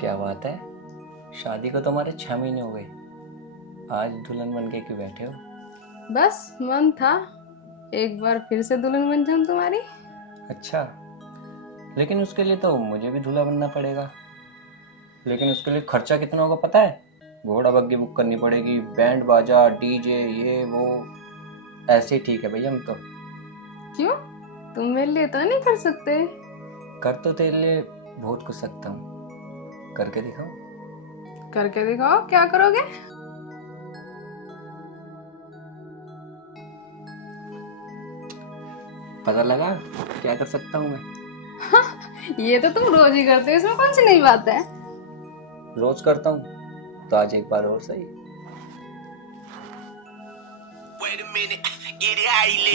क्या बात है, शादी को तो हमारे 6 महीने हो गए। आज दुल्हन बन के क्यों बैठे हो? बस मन था एक बार फिर से दुल्हन बन जाऊं तुम्हारी। अच्छा, लेकिन उसके लिए तो मुझे भी दूल्हा बनना पड़ेगा। लेकिन उसके लिए खर्चा कितना होगा पता है? घोड़ा बग्गी बुक करनी पड़ेगी, बैंड बाजा डीजे ये वो। ऐसे ही ठीक है भैया, हम तो क्यों, तुम मेरे लिए तो नहीं कर सकते? कर तो तेरे लिए बहुत कुछ सकता हूँ। करके दिखाओ। करके दिखाओ, क्या करोगे? पता लगा क्या कर सकता हूँ मैं? ये तो तुम रोज ही करते हो, इसमें कौन सी नई बात है? रोज करता हूँ तो आज एक बार और सही।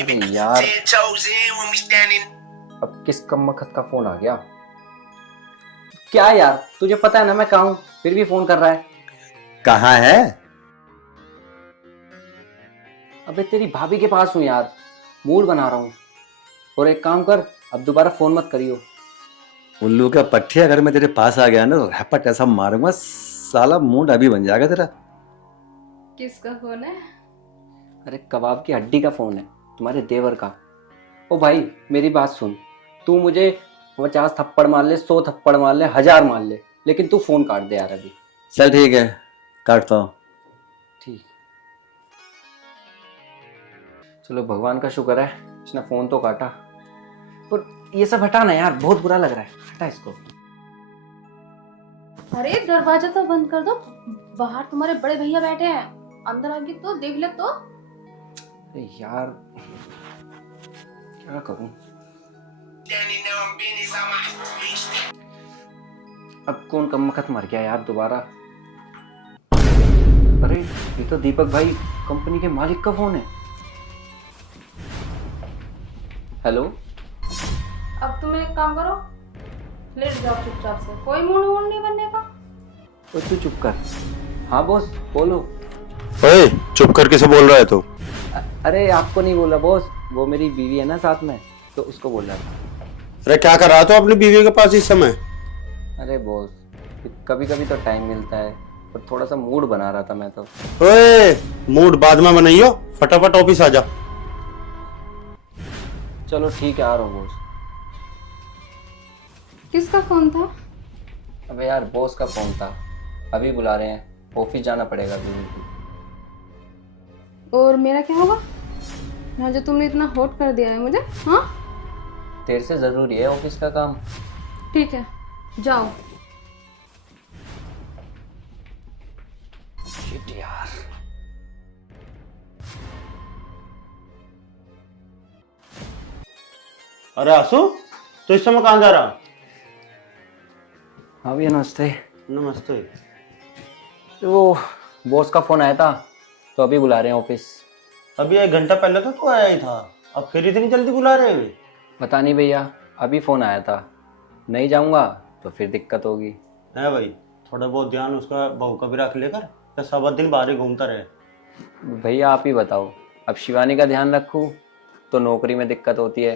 अरे यार, अब किस कम्मखत का फोन आ गया? क्या यार, तुझे पता है ना मैं कहाँ हूँ, फिर भी फोन कर रहा है। कहाँ है? अबे तेरी भाभी के पास हूँ यार, मूड बना रहा हूँ। और एक काम कर, अब दोबारा फोन मत करियो। उल्लू का पट्टी, अगर मैं तेरे पास आ गया ना तो रपट ऐसा मारूंगा साला मूड अभी बन जाएगा तेरा। किसका फोन है? अरे कबाब की हड्डी का फोन है, तुम्हारे देवर का। ओ भाई मेरी बात सुन, तू मुझे 50 थप्पड़ मार ले, 100 थप्पड़ मार ले, 1000 मार ले, लेकिन तू फोन काट दे यार अभी। चल ठीक है, काटता हूँ। ठीक, चलो भगवान का शुक्र है इसने फोन तो काटा। और ये सब हटाना यार, बहुत बुरा लग रहा है, हटा इसको। अरे दरवाजा तो बंद कर दो, बाहर तुम्हारे बड़े भैया बैठे हैं, अंदर आके तो देख ले तो। अरे यार क्या करूं? अब कौन कम्मखत मर गया यार दोबारा? अरे ये तो दीपक भाई कंपनी के मालिक का फोन है। हेलो। अब तुम एक काम करो, लेट जाओ चुपचाप से, कोई मूड वूड नहीं बनने का। ओ तू चुप कर। हाँ बॉस बोलो। ओए, चुप करके से बोल रहा है तू? अरे आपको नहीं बोला बॉस, वो मेरी बीवी है ना साथ में, तो उसको बोल रहा था। अरे क्या कर रहा था अपनी बीवी के पास इस समय? अरे बॉस कभी कभी तो टाइम मिलता है, और थोड़ा सा मूड बना रहा था मैं तो। ओए, मूड बाद में बनाइयो, फटाफट ऑफिस आ जा। चलो ठीक है, आ रहा हूँ बॉस। किसका फोन था? अबे यार बॉस का फोन था, अभी बुला रहे हैं, ऑफिस जाना पड़ेगा अभी मुझे। और मेरा क्या होगा यहाँ जो तुमने इतना होट कर दिया है मुझे? हाँ तेरे से जरूरी है ऑफिस का काम। ठीक है, जाओ। शिट यार। अरे आसू, तो इस समय कहाँ जा रहा? हाँ भैया नमस्ते। नमस्ते। वो बॉस का फोन आया था, तो अभी बुला रहे हैं ऑफिस। अभी 1 घंटा पहले तो तू आया ही था, अब फिर इतनी जल्दी बुला रहे हैं? पता नहीं भैया, अभी फोन आया था, नहीं जाऊंगा तो फिर दिक्कत होगी। है भाई, थोड़ा बहुत ध्यान उसका बहू का भी रख लेकर, या सब दिन बाहर ही घूमता रहे। भैया आप ही बताओ, अब शिवानी का ध्यान रखूं तो नौकरी में दिक्कत होती है।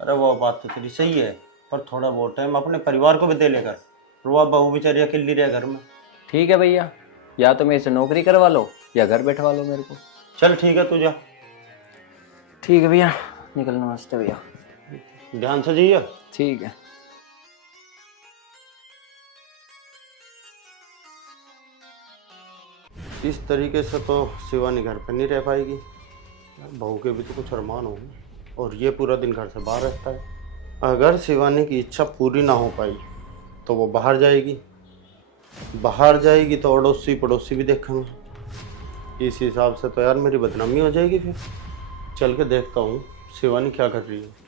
अरे वो बात तो तेरी सही है, पर थोड़ा बहुत टाइम अपने परिवार को भी दे लेकर, रुआ बहू बेचारी अकेली रहे घर में। ठीक है भैया, या तो मेरे से नौकरी करवा लो या घर बैठवा लो मेरे को। चल ठीक है, तू जा। ठीक है भैया, निकल। नमस्ते भैया। ध्यान से जाइए। ठीक है। इस तरीके से तो शिवानी घर पर नहीं रह पाएगी, बहू के भी तो कुछ अरमान होंगे, और ये पूरा दिन घर से बाहर रहता है। अगर शिवानी की इच्छा पूरी ना हो पाई तो वो बाहर जाएगी, बाहर जाएगी तो अड़ोसी पड़ोसी भी देखेंगे। इस हिसाब से तो यार मेरी बदनामी हो जाएगी। फिर चल के देखता हूँ शिवानी क्या कर रही है।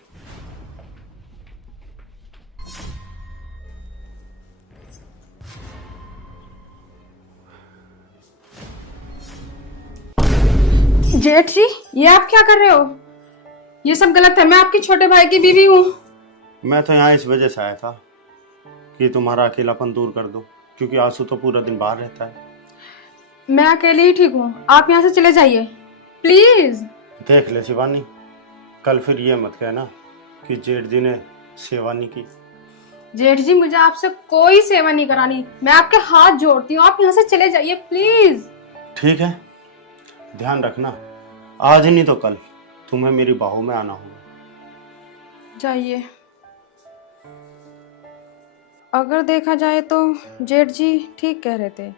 जेठ जी, ये आप क्या कर रहे हो? ये सब गलत है, मैं आपके छोटे भाई की बीवी हूँ। मैं तो यहाँ इस वजह से आया था कि तुम्हारा अकेलापन दूर कर दो, क्योंकि आंसू तो पूरा दिन बाहर रहता है। मैं अकेले ही ठीक हूँ, आप यहाँ से चले जाइए प्लीज। देख ले शिवानी, कल फिर ये मत कहना कि जेठ जी ने शिवानी की जेठ जी मुझे आपसे कोई सेवा नहीं करानी, मैं आपके हाथ जोड़ती हूँ, आप यहाँ से चले जाइए प्लीज। ठीक है, ध्यान रखना, आज नहीं तो कल तुम्हें मेरी बाहों में आना होगा। जाइए। अगर देखा जाए तो जेठ जी ठीक कह रहे थे,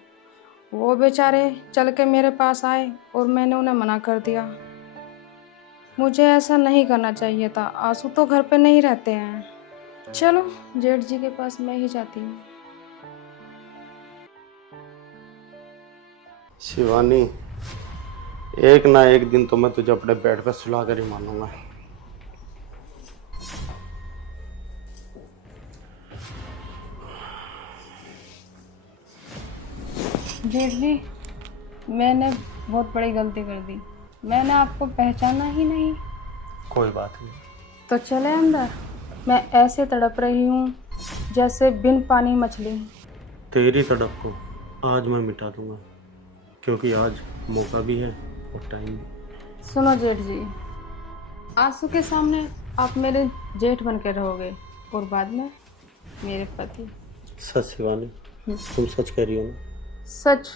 वो बेचारे चल के मेरे पास आए और मैंने उन्हें मना कर दिया। मुझे ऐसा नहीं करना चाहिए था, आंसू तो घर पे नहीं रहते हैं। चलो जेठ जी के पास मैं ही जाती हूँ। शिवानी, एक ना एक दिन तो मैं तुझे अपने बेड पे सुला कर ही मानूंगा। जेठ जी, मैंने बहुत बड़ी गलती कर दी, मैंने आपको पहचाना ही नहीं। कोई बात नहीं। तो चले अंदर, मैं ऐसे तड़प रही हूँ जैसे बिन पानी मछली। तेरी तड़प को आज मैं मिटा दूंगा, क्योंकि आज मौका भी है और टाइम भी। सुनो जेठ जी, आंसू के सामने आप मेरे जेठ बन के रहोगे और बाद में मेरे पति। सच शिवानी, तुम सच कह रही हो ना? सच,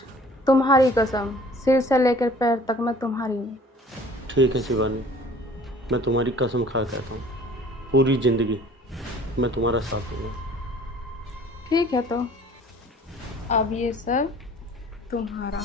तुम्हारी कसम, सिर से लेकर पैर तक मैं तुम्हारी हूँ। ठीक है शिवानी, मैं तुम्हारी कसम खा कहता हूँ, पूरी जिंदगी मैं तुम्हारा साथ दूंगा। ठीक है, तो अब ये सब तुम्हारा।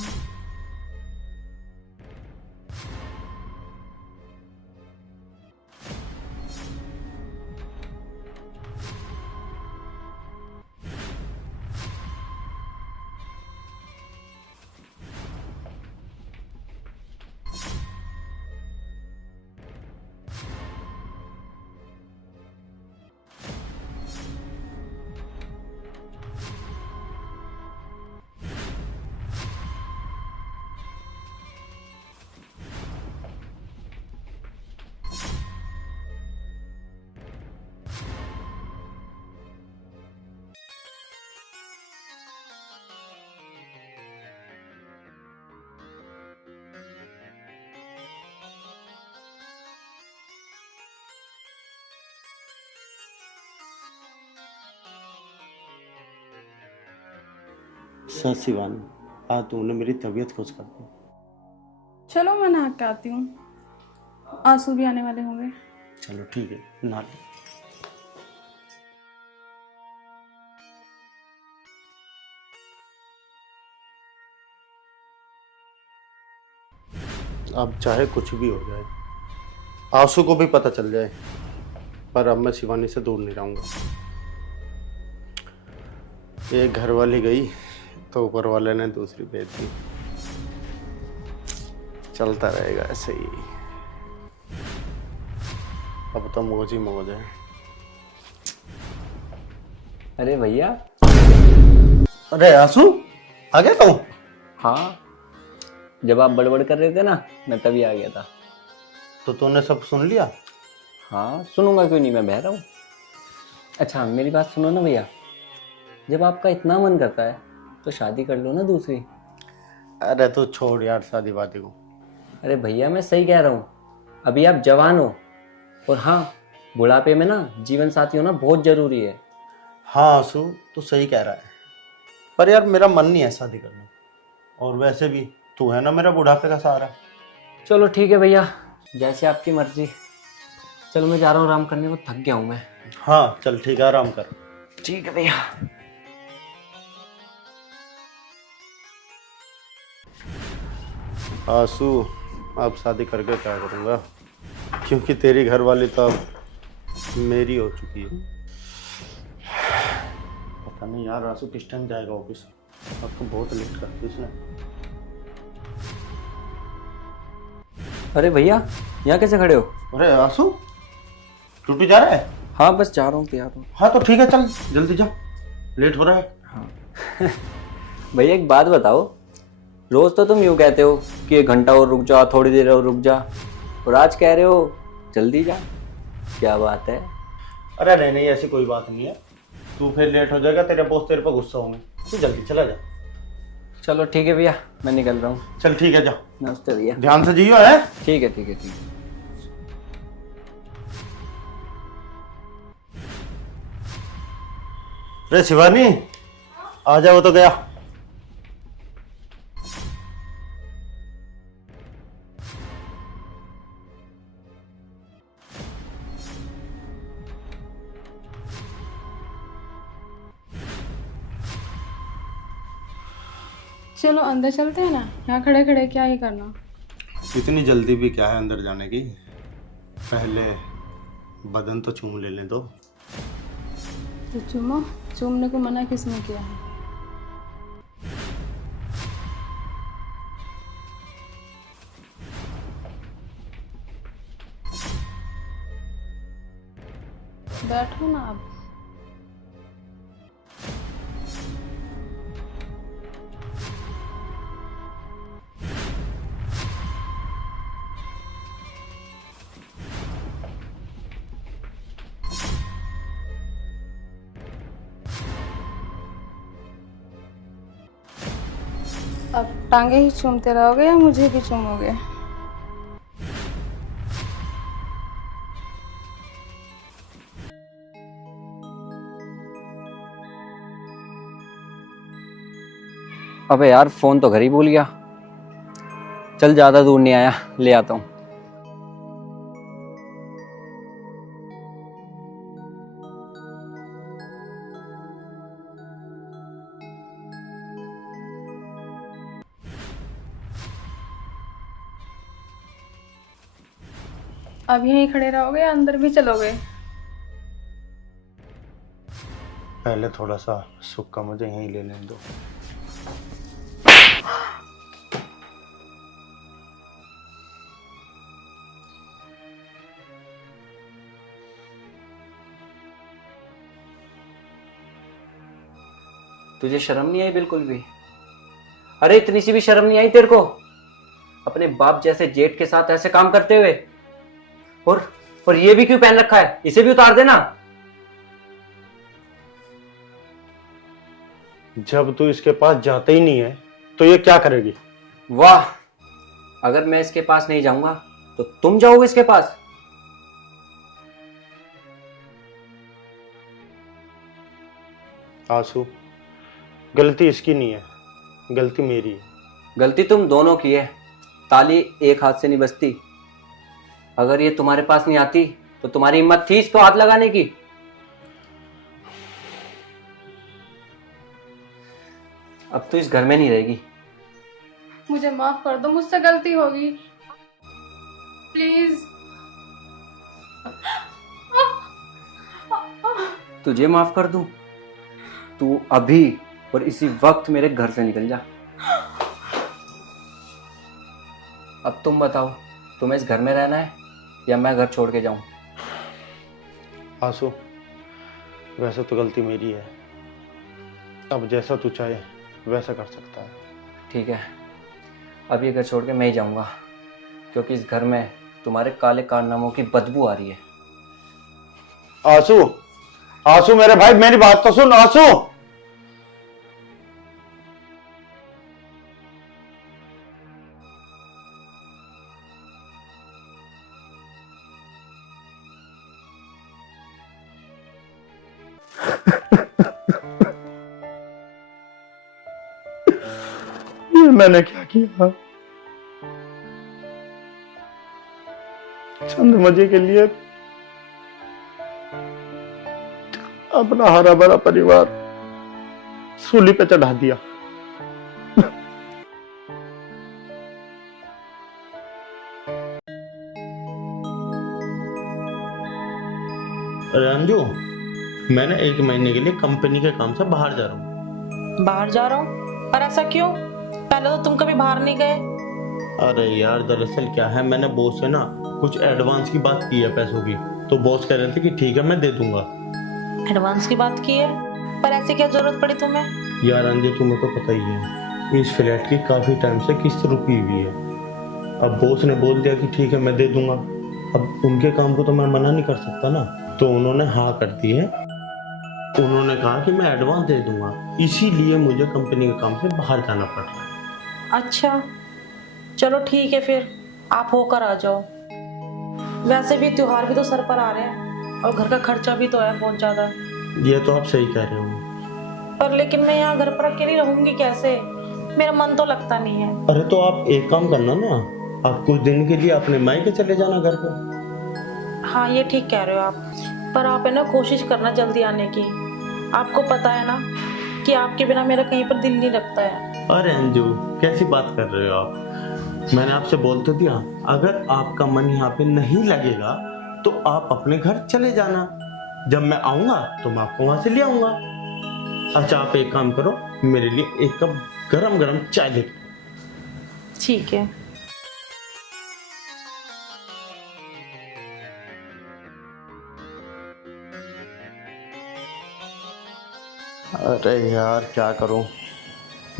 सच शिवानी, आज तुमने मेरी तबीयत खुश कर दी। चलो मैं नहा के आती हूँ, आंसू भी आने वाले होंगे। चलो ठीक है, नहा लो। अब चाहे कुछ भी हो जाए, आंसू को भी पता चल जाए, पर अब मैं शिवानी से दूर नहीं रहूंगा। एक घर वाली गई तो ऊपर वाले ने दूसरी भेज दी। चलता रहेगा ऐसे ही। अब तो मौज ही मौज है। अरे भैया। अरे आंसू, आ गया तुम? हाँ, जब आप बड़बड़ कर रहे थे ना, मैं तभी आ गया था। तो तूने सब सुन लिया? हाँ, सुनूंगा क्यों नहीं, मैं बह रहा हूँ। अच्छा मेरी बात सुनो ना भैया, जब आपका इतना मन करता है तो शादी कर लो ना दूसरी। अरे तू छोड़ यार शादी वादी को। अरे भैया मैं सही कह रहा हूँ, अभी आप जवान हो, और हाँ बुढ़ापे में ना जीवन साथी होना बहुत जरूरी है। हाँ आंसू, तू सही कह रहा है, पर यार मेरा मन नहीं है शादी करने, और वैसे भी तू है ना मेरा बुढ़ापे का सहारा। चलो ठीक है भैया, जैसे आपकी मर्जी। चलो मैं जा रहा हूँ आराम करने को, थक गया हूँ मैं। हाँ चल ठीक है, आराम कर। ठीक है भैया। आंसू, अब शादी करके क्या करूँगा, क्योंकि तेरी घरवाली तो अब मेरी हो चुकी है। पता नहीं यार आंसू किस टाइम जाएगा ऑफिस, अब तो बहुत लेट कर दी उसने। अरे भैया यहाँ कैसे खड़े हो? अरे आंसू, ड्यूटी जा रहा है? हाँ बस जा रहा हूँ, तैयार हूँ। हाँ तो ठीक है, चल जल्दी जा, लेट हो रहा है। हाँ भैया एक बात बताओ, रोज तो तुम यूँ कहते हो कि 1 घंटा और रुक जा, थोड़ी देर और रुक जा, और आज कह रहे हो जल्दी जा, क्या बात है? अरे नहीं नहीं, ऐसी कोई बात नहीं है, तू फिर लेट हो जाएगा, तेरे बॉस तेरे पर गुस्सा होंगे, तू जल्दी चला जा। चलो ठीक है भैया, मैं निकल रहा हूँ। चल ठीक है, जा। नमस्ते भैया। ध्यान से जियो है। ठीक है ठीक है ठीक है। अरे शिवानी, आ जाओ तो गया। चलो अंदर चलते हैं ना, यहाँ खड़े खड़े क्या ही करना। इतनी जल्दी भी क्या है अंदर जाने की? पहले बदन तो चूम लेने दो। तो चूमो, चूमने को मना किसने किया है? बैठो ना आप। अब टांगे ही चूमते रहोगे या मुझे भी चूमोगे? अबे यार, फोन तो घर ही भूल गया। चल, ज्यादा दूर नहीं आया, ले आता हूँ। अब यहीं खड़े रहोगे या अंदर भी चलोगे? पहले थोड़ा सा सुख का मुझे यहीं ले लेने दो। तुझे शर्म नहीं आई बिल्कुल भी? अरे इतनी सी भी शर्म नहीं आई तेरे को? अपने बाप जैसे जेठ के साथ ऐसे काम करते हुए। और ये भी क्यों पहन रखा है? इसे भी उतार देना। जब तू इसके पास जाते ही नहीं है तो ये क्या करेगी? वाह, अगर मैं इसके पास नहीं जाऊंगा तो तुम जाओगे इसके पास? आंसू, गलती इसकी नहीं है, गलती मेरी है। गलती तुम दोनों की है। ताली एक हाथ से नहीं बजती। अगर ये तुम्हारे पास नहीं आती तो तुम्हारी हिम्मत थी इस पे हाथ लगाने की? अब तो इस घर में नहीं रहेगी। मुझे माफ कर दो, मुझसे गलती होगी, प्लीज। तुझे माफ कर दूं? तू अभी और इसी वक्त मेरे घर से निकल जा। अब तुम बताओ, तुम्हें इस घर में रहना है या मैं घर छोड़ के जाऊं? आंसू, वैसे तो गलती मेरी है, अब जैसा तू चाहे वैसा कर सकता है। ठीक है, अब ये घर छोड़ के मैं ही जाऊंगा, क्योंकि इस घर में तुम्हारे काले कारनामों की बदबू आ रही है। आंसू, आंसू मेरे भाई, मेरी बात तो सुन आंसू। ये मैंने क्या किया? चंद मजे के लिए अपना हरा भरा परिवार सूली पे चढ़ा दिया। अरे अंजू, मैंने 1 महीने के लिए कंपनी के काम से बाहर जा रहा हूँ। बाहर जा रहा हूँ? पर ऐसा क्यों? पहले तो तुम कभी बाहर नहीं गए। अरे यार, दरअसल क्या है, मैंने बॉस से ना कुछ एडवांस की बात की है पैसों की, तो बॉस कह रहे थे कि ठीक है मैं दे दूंगा। एडवांस की बात की है? पर ऐसे क्या जरूरत पड़ी तुम्हें? यार अंजू, तुम्हें तो पता ही है इस फ्लैट की काफी टाइम से किस्त रुकी हुई है। अब बॉस ने बोल दिया कि ठीक है मैं दे दूंगा। अब उनके काम को तो मैं मना नहीं कर सकता ना, तो उन्होंने हाँ कर दी है। उन्होंने कहा कि मैं एडवांस दे दूंगा, इसीलिए मुझे कंपनी के काम से बाहर जाना पड़ रहा है। अच्छा चलो ठीक है, फिर आप होकर आ जाओ। वैसे भी त्योहार भी तो सर पर आ रहे हैं और घर का खर्चा भी तो है बहुत ज्यादा। ये तो आप सही कह रहे हो, पर लेकिन मैं यहाँ घर पर अकेली रहूंगी कैसे? मेरा मन तो लगता नहीं है। अरे तो आप एक काम करना ना, आप कुछ दिन के लिए अपने मायके चले जाना घर पे। हाँ ये ठीक कह रहे हो आप, पर आप है ना कोशिश करना जल्दी आने की। आपको पता है ना कि आपके बिना मेरा कहीं पर दिल नहीं लगता है। अरे अंजू, कैसी बात कर रहे हो आप? मैंने आपसे बोल तो दिया, अगर आपका मन यहाँ पे नहीं लगेगा तो आप अपने घर चले जाना। जब मैं आऊंगा तो मैं आपको वहां से ले आऊंगा। अच्छा आप एक काम करो, मेरे लिए एक कप गरम गरम चाय ले। ठीक है। अरे यार क्या करूं,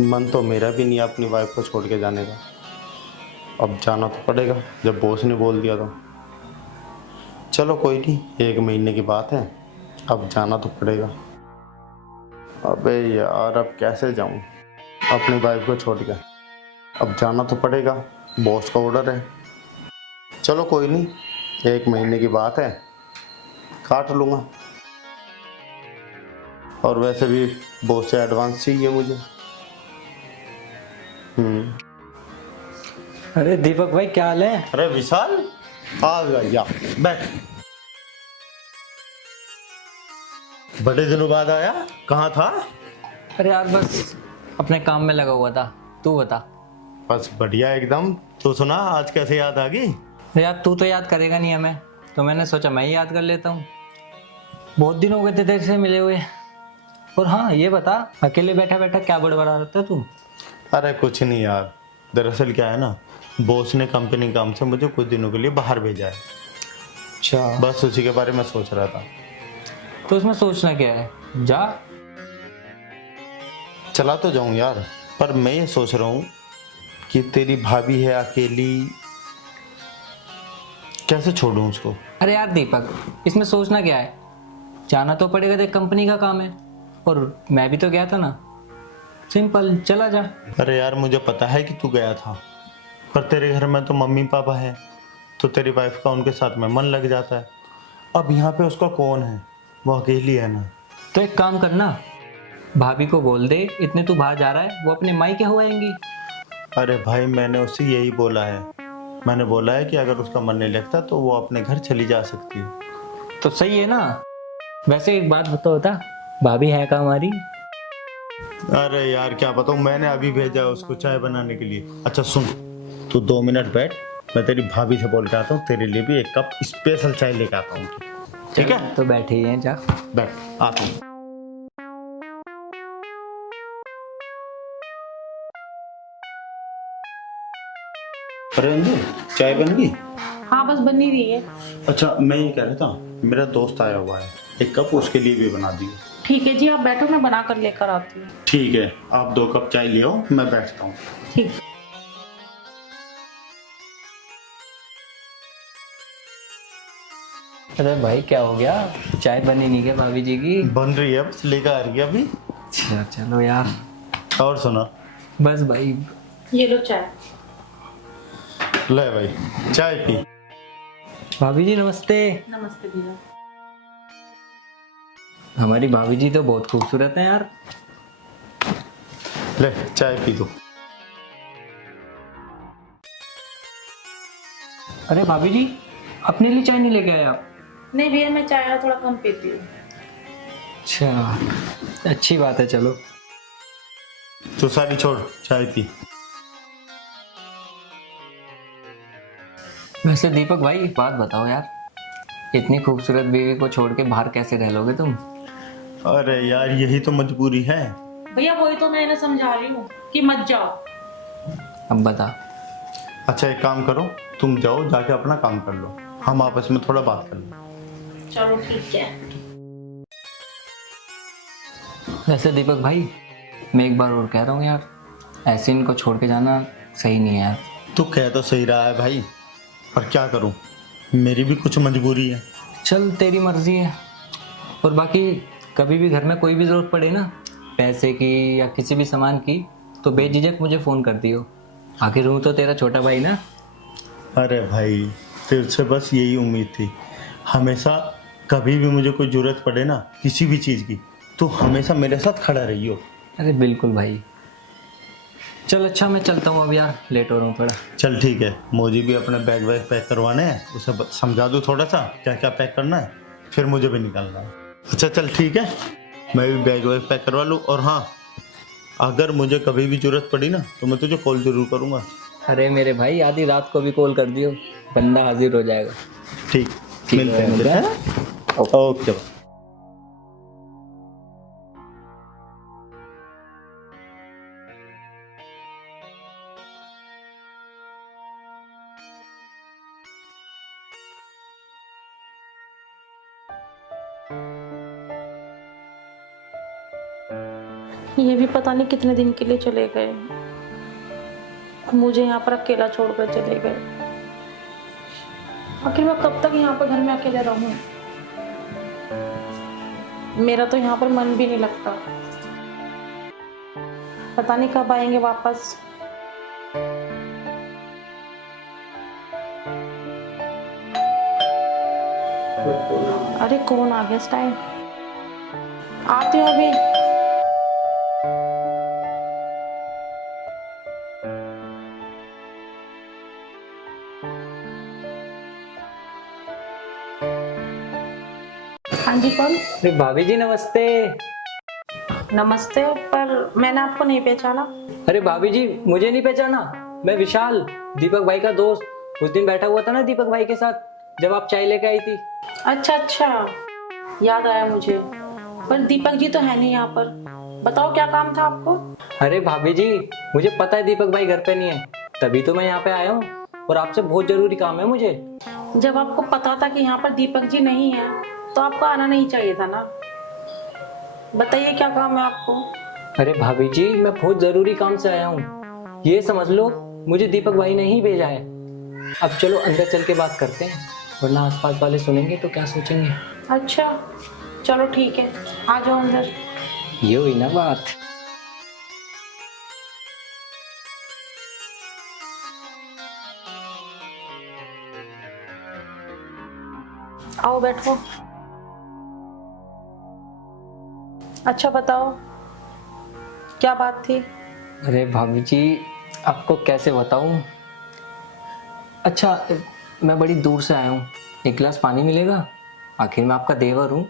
मन तो मेरा भी नहीं अपनी वाइफ को छोड़ के जाने का। अब जाना तो पड़ेगा, जब बॉस ने बोल दिया तो। चलो कोई नहीं, 1 महीने की बात है, अब जाना तो पड़ेगा। अबे यार अब कैसे जाऊं अपनी वाइफ को छोड़ के? अब जाना तो पड़ेगा, बॉस का ऑर्डर है। चलो कोई नहीं, 1 महीने की बात है, काट लूँगा। और वैसे भी बॉस से एडवांस चाहिए मुझे। अरे दीपक भाई क्या हाल है? अरे विशाल आ गया, बैठ। बड़े दिनों बाद आया, कहाँ था? अरे यार बस अपने काम में लगा हुआ था। तू बता। बस बढ़िया एकदम। तो सुना आज कैसे याद आ गई? यार तू तो याद करेगा नहीं हमें, तो मैंने सोचा मैं ही याद कर लेता हूँ। बहुत दिन हो गए थे तेरे से मिले हुए। और हाँ ये बता, अकेले बैठा बैठा क्या बड़बड़ा रहा था तू? अरे कुछ नहीं यार, दरअसल क्या है ना, बॉस ने कंपनी काम से मुझे कुछ दिनों के लिए बाहर भेजा है। अच्छा, बस उसी के बारे में सोच रहा था। तो उसमें सोचना क्या है, जा। चला तो जाऊं यार, पर मैं ये सोच रहा हूँ कि तेरी भाभी है अकेली, कैसे छोड़ूं उसको? अरे यार दीपक, इसमें सोचना क्या है, जाना तो पड़ेगा, देख कंपनी का काम है। और मैं भी तो गया था ना, सिंपल, चला जा। अरे यार मुझे पता है कि तू गया था, पर तेरे घर में तो मम्मी पापा है, तो तेरी वाइफ का उनके साथ में मन लग जाता है। अब यहाँ पे उसका कौन है, वो अकेली है ना। तो एक काम करना, भाभी को बोल दे इतने तू बाहर जा रहा है, वो अपने मायके हो आएंगी। अरे भाई मैंने उससे यही बोला है, मैंने बोला है कि अगर उसका मन नहीं लगता तो वो अपने घर चली जा सकती है। तो सही है ना। वैसे एक बात बता, भाभी है कहाँ हमारी? अरे यार क्या बताऊँ, मैंने अभी भेजा है उसको चाय बनाने के लिए। अच्छा सुन, तू 2 मिनट बैठ, मैं तेरी भाभी से बोल के आता हूँ, तेरे लिए भी एक कप स्पेशल चाय लेके आता हूँ। ठीक है? तो बैठे ही हैं, जा बैठ, आता हूँ। अरे अंजू, चाय बन गई? हाँ बस बन ही रही है। अच्छा मैं ये कह रहा था, मेरा दोस्त आया हुआ है, एक कप उसके लिए भी बना दिए। ठीक है जी, आप बैठो, मैं बना कर लेकर आती हूँ। ठीक है, आप 2 कप चाय ले आओ, मैं बैठता हूँ। ठीक। अरे भाई क्या हो गया, चाय बनी नहीं क्या भाभी जी की? बन रही है, बस लेकर आ रही है अभी। अच्छा चलो यार। और सुना? बस भाई, ये लो चाय। ले भाई चाय पी। भाभी जी नमस्ते। नमस्ते भैया। हमारी भाभी जी तो बहुत खूबसूरत है यार। ले चाय पी दो। अरे भाभी जी, अपने लिए चाय नहीं लेके आए आप? नहीं भैया, मैं चाय थोड़ा कम पीती हूँ। अच्छा, अच्छी बात है, चलो। तो सारी छोड़, चाय पी। वैसे दीपक भाई बात बताओ यार, इतनी खूबसूरत बीवी को छोड़ के बाहर कैसे रह लोगे तुम? अरे यार यही तो मजबूरी है। भैया वही तो मैंने समझा रही हूँ कि मत जाओ। अब बता। अच्छा एक काम करो, तुम जाओ, जाके अपना काम कर लो, हम आपस में थोड़ा बात कर लो। चलो ठीक है। वैसे दीपक भाई, मैं एक बार और कह रहा हूँ यार, ऐसे इनको छोड़ के जाना सही नहीं है यार। तू कह तो सही रहा है भाई, पर क्या करूं, मेरी भी कुछ मजबूरी है। चल तेरी मर्जी है। और बाकी कभी भी घर में कोई भी ज़रूरत पड़े ना, पैसे की या किसी भी सामान की, तो बेझिझक मुझे फ़ोन कर दियो। आखिर हूँ तो तेरा छोटा भाई ना। अरे भाई तेरे से बस यही उम्मीद थी, हमेशा कभी भी मुझे कोई ज़रूरत पड़े ना किसी भी चीज़ की, तू हमेशा मेरे साथ खड़ा रही हो। अरे बिल्कुल भाई। चल अच्छा मैं चलता हूँ अब यार, लेट हो रहा हूँ थोड़ा। चल ठीक है, मुझे भी अपने बैग वैग पैक करवाने हैं, उसे समझा दूँ थोड़ा सा क्या क्या पैक करना है, फिर मुझे भी निकलना है। अच्छा चल ठीक है, मैं भी बैग वैग पैक करवा लूँ। और हाँ, अगर मुझे कभी भी जरूरत पड़ी ना तो मैं तुझे कॉल जरूर करूँगा। अरे मेरे भाई आधी रात को भी कॉल कर दियो, बंदा हाजिर हो जाएगा। ठीक, ठीक मिलते हैं है, फिर, हैं? ओके। ये भी पता नहीं कितने दिन के लिए चले गए, मुझे यहाँ पर अकेला छोड़कर चले गए। आखिर मैं कब तक यहाँ पर घर में अकेले रहूं? मेरा तो यहाँ पर मन भी नहीं लगता। पता नहीं कब आएंगे वापस। अरे कौन आ गया इस टाइम? आती हूँ अभी। हाँ जी कौन? अरे भाभी जी नमस्ते। नमस्ते, पर मैंने आपको नहीं पहचाना। अरे भाभी जी मुझे नहीं पहचाना? मैं विशाल, दीपक भाई का दोस्त। उस दिन बैठा हुआ था ना दीपक भाई के साथ जब आप चाय लेके आई थी। अच्छा अच्छा, याद आया मुझे। पर दीपक जी तो है नहीं यहाँ पर। बताओ क्या काम था आपको? अरे भाभी जी मुझे पता है दीपक भाई घर पे नहीं है, तभी तो मैं यहाँ पे आया हूँ, और आपसे बहुत जरूरी काम है मुझे। जब आपको पता था कि यहाँ पर दीपक जी नहीं है तो आपको आना नहीं चाहिए था ना। बताइए क्या काम है आपको? अरे भाभी जी मैं बहुत जरूरी काम से आया हूँ, ये समझ लो मुझे दीपक भाई ने ही भेजा है। अब चलो अंदर चल के बात करते हैं, वरना आसपास वाले सुनेंगे तो क्या सोचेंगे। अच्छा चलो ठीक है, आ जाओ अंदर। ये हुई ना बात। आओ बैठो। अच्छा बताओ क्या बात थी? अरे भाभी जी आपको कैसे बताऊं। अच्छा मैं बड़ी दूर से आया हूँ, एक गिलास पानी मिलेगा? आखिर मैं आपका देवर हूँ।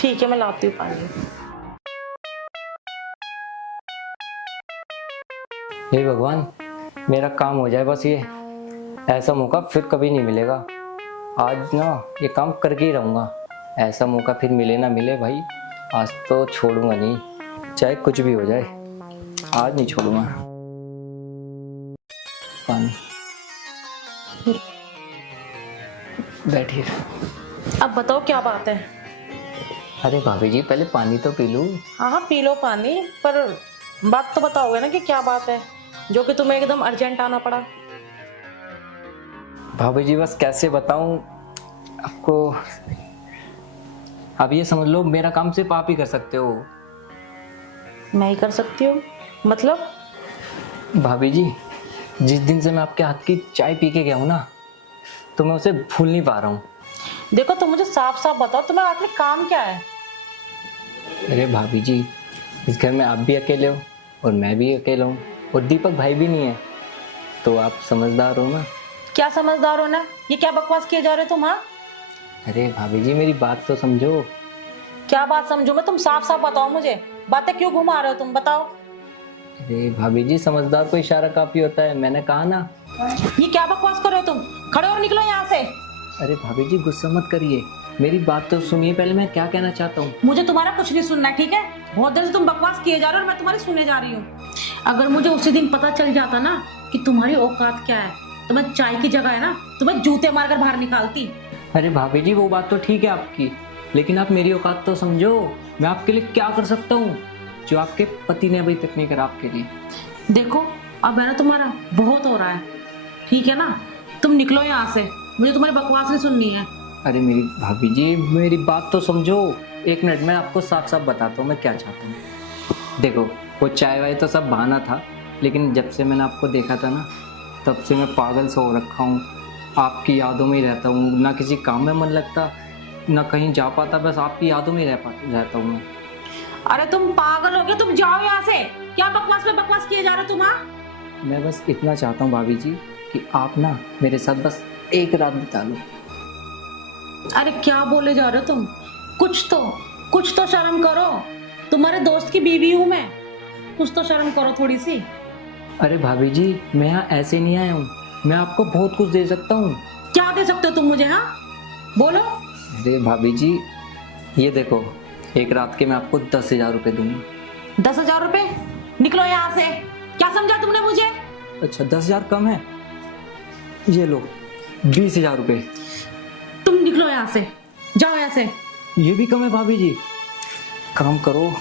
ठीक है मैं लाती हूँ पानी। हे भगवान मेरा काम हो जाए बस, ये ऐसा मौका फिर कभी नहीं मिलेगा। आज ना ये काम करके ही रहूँगा, ऐसा मौका फिर मिले ना मिले भाई, आज तो छोड़ूंगा नहीं, चाहे कुछ भी हो जाए, आज नहीं छोड़ूंगा। पानी बैठिए। अब बताओ क्या बात है? अरे भाभी जी पहले पानी तो पी लूं। हाँ हाँ पी लो पानी, पर बात तो बताओगे ना कि क्या बात है जो कि तुम्हें एकदम अर्जेंट आना पड़ा। भाभी जी बस कैसे बताऊं आपको, अब ये समझ लो मेरा काम सिर्फ आप ही कर सकते हो। मैं ही कर सकती हूँ? मतलब? भाभी जी जिस दिन से मैं आपके हाथ की चाय पी के गया हूँ ना, तो मैं उसे भूल नहीं पा रहा हूँ। देखो तुम मुझे साफ साफ बताओ तुम्हारा आखिर काम क्या है? अरे भाभी जी इस घर में आप भी अकेले हो और मैं भी अकेला हूँ और दीपक भाई भी नहीं है, तो आप समझदार हो ना। क्या समझदार हो ना? ये क्या बकवास किए जा रहे हो तुम? हाँ अरे भाभी जी मेरी बात तो समझो। क्या बात समझो मैं? तुम साफ साफ बताओ मुझे, बातें क्यों घुमा रहे हो तुम? बताओ। अरे भाभी जी समझदार को इशारा काफी होता है, मैंने कहा ना। ये क्या बकवास कर रहे हो तुम? खड़े और निकलो यहाँ से। अरे भाभी जी गुस्सा मत करिए, मेरी बात तो सुनिए पहले, मैं क्या कहना चाहता हूँ। मुझे तुम्हारा कुछ नहीं सुनना है, ठीक है? बहुत देर से तुम बकवास किए जा रहे हो और मैं तुम्हारी सुनने जा रही हूँ। अगर मुझे उसी दिन पता चल जाता ना कि तुम्हारी औकात क्या है, तो मैं चाय की जगह है ना तुम्हें जूते मारकर बाहर निकालती। अरे भाभी जी वो बात तो ठीक है आपकी, लेकिन आप मेरी औकात तो समझो। मैं आपके लिए क्या कर सकता हूँ जो आपके पति ने अभी तक नहीं करा आपके लिए। देखो अब है ना तुम्हारा बहुत हो रहा है, ठीक है ना? तुम निकलो यहाँ से, मुझे तुम्हारी बकवास नहीं सुननी है। अरे मेरी भाभी जी मेरी बात तो समझो, एक मिनट में आपको साफ साफ बताता हूँ मैं क्या चाहता हूँ। देखो वो चाय वाय तो सब बहाना था, लेकिन जब से मैंने आपको देखा था ना तब से मैं पागल सा हो रखा हूँ, आपकी यादों में ही रहता हूँ, ना किसी काम में मन लगता, ना कहीं जा पाता, बस आपकी यादों में रहता हूँ मैं। अरे तुम पागल हो गए, तुम जाओ यहाँ से। क्या बकवास पे बकवास किए जा रहे हो तुम? हाँ, मैं बस इतना चाहता हूँ भाभी जी कि आप ना मेरे साथ बस एक रात बिता लो। अरे क्या बोले जा रहे हो तुम? कुछ तो शर्म करो। तुम्हारे दोस्त की बीवी हूँ मैं, कुछ तो शर्म करो थोड़ी सी। अरे भाभी जी, मैं यहाँ ऐसे नहीं आया हूँ, मैं आपको बहुत कुछ दे सकता हूँ। क्या दे सकते हो तुम मुझे? हाँ बोलो। अरे भाभी जी, ये देखो, एक रात के मैं आपको 10,000 रुपये दूंगा। 10,000 रुपए? निकलो यहाँ से। क्या समझा तुमने मुझे? अच्छा, 10,000 कम है? ये लो 20,000 रुपये। तुम निकलो यहाँ से, जाओ यहाँ से। ये भी कम है भाभी जी, काम करो,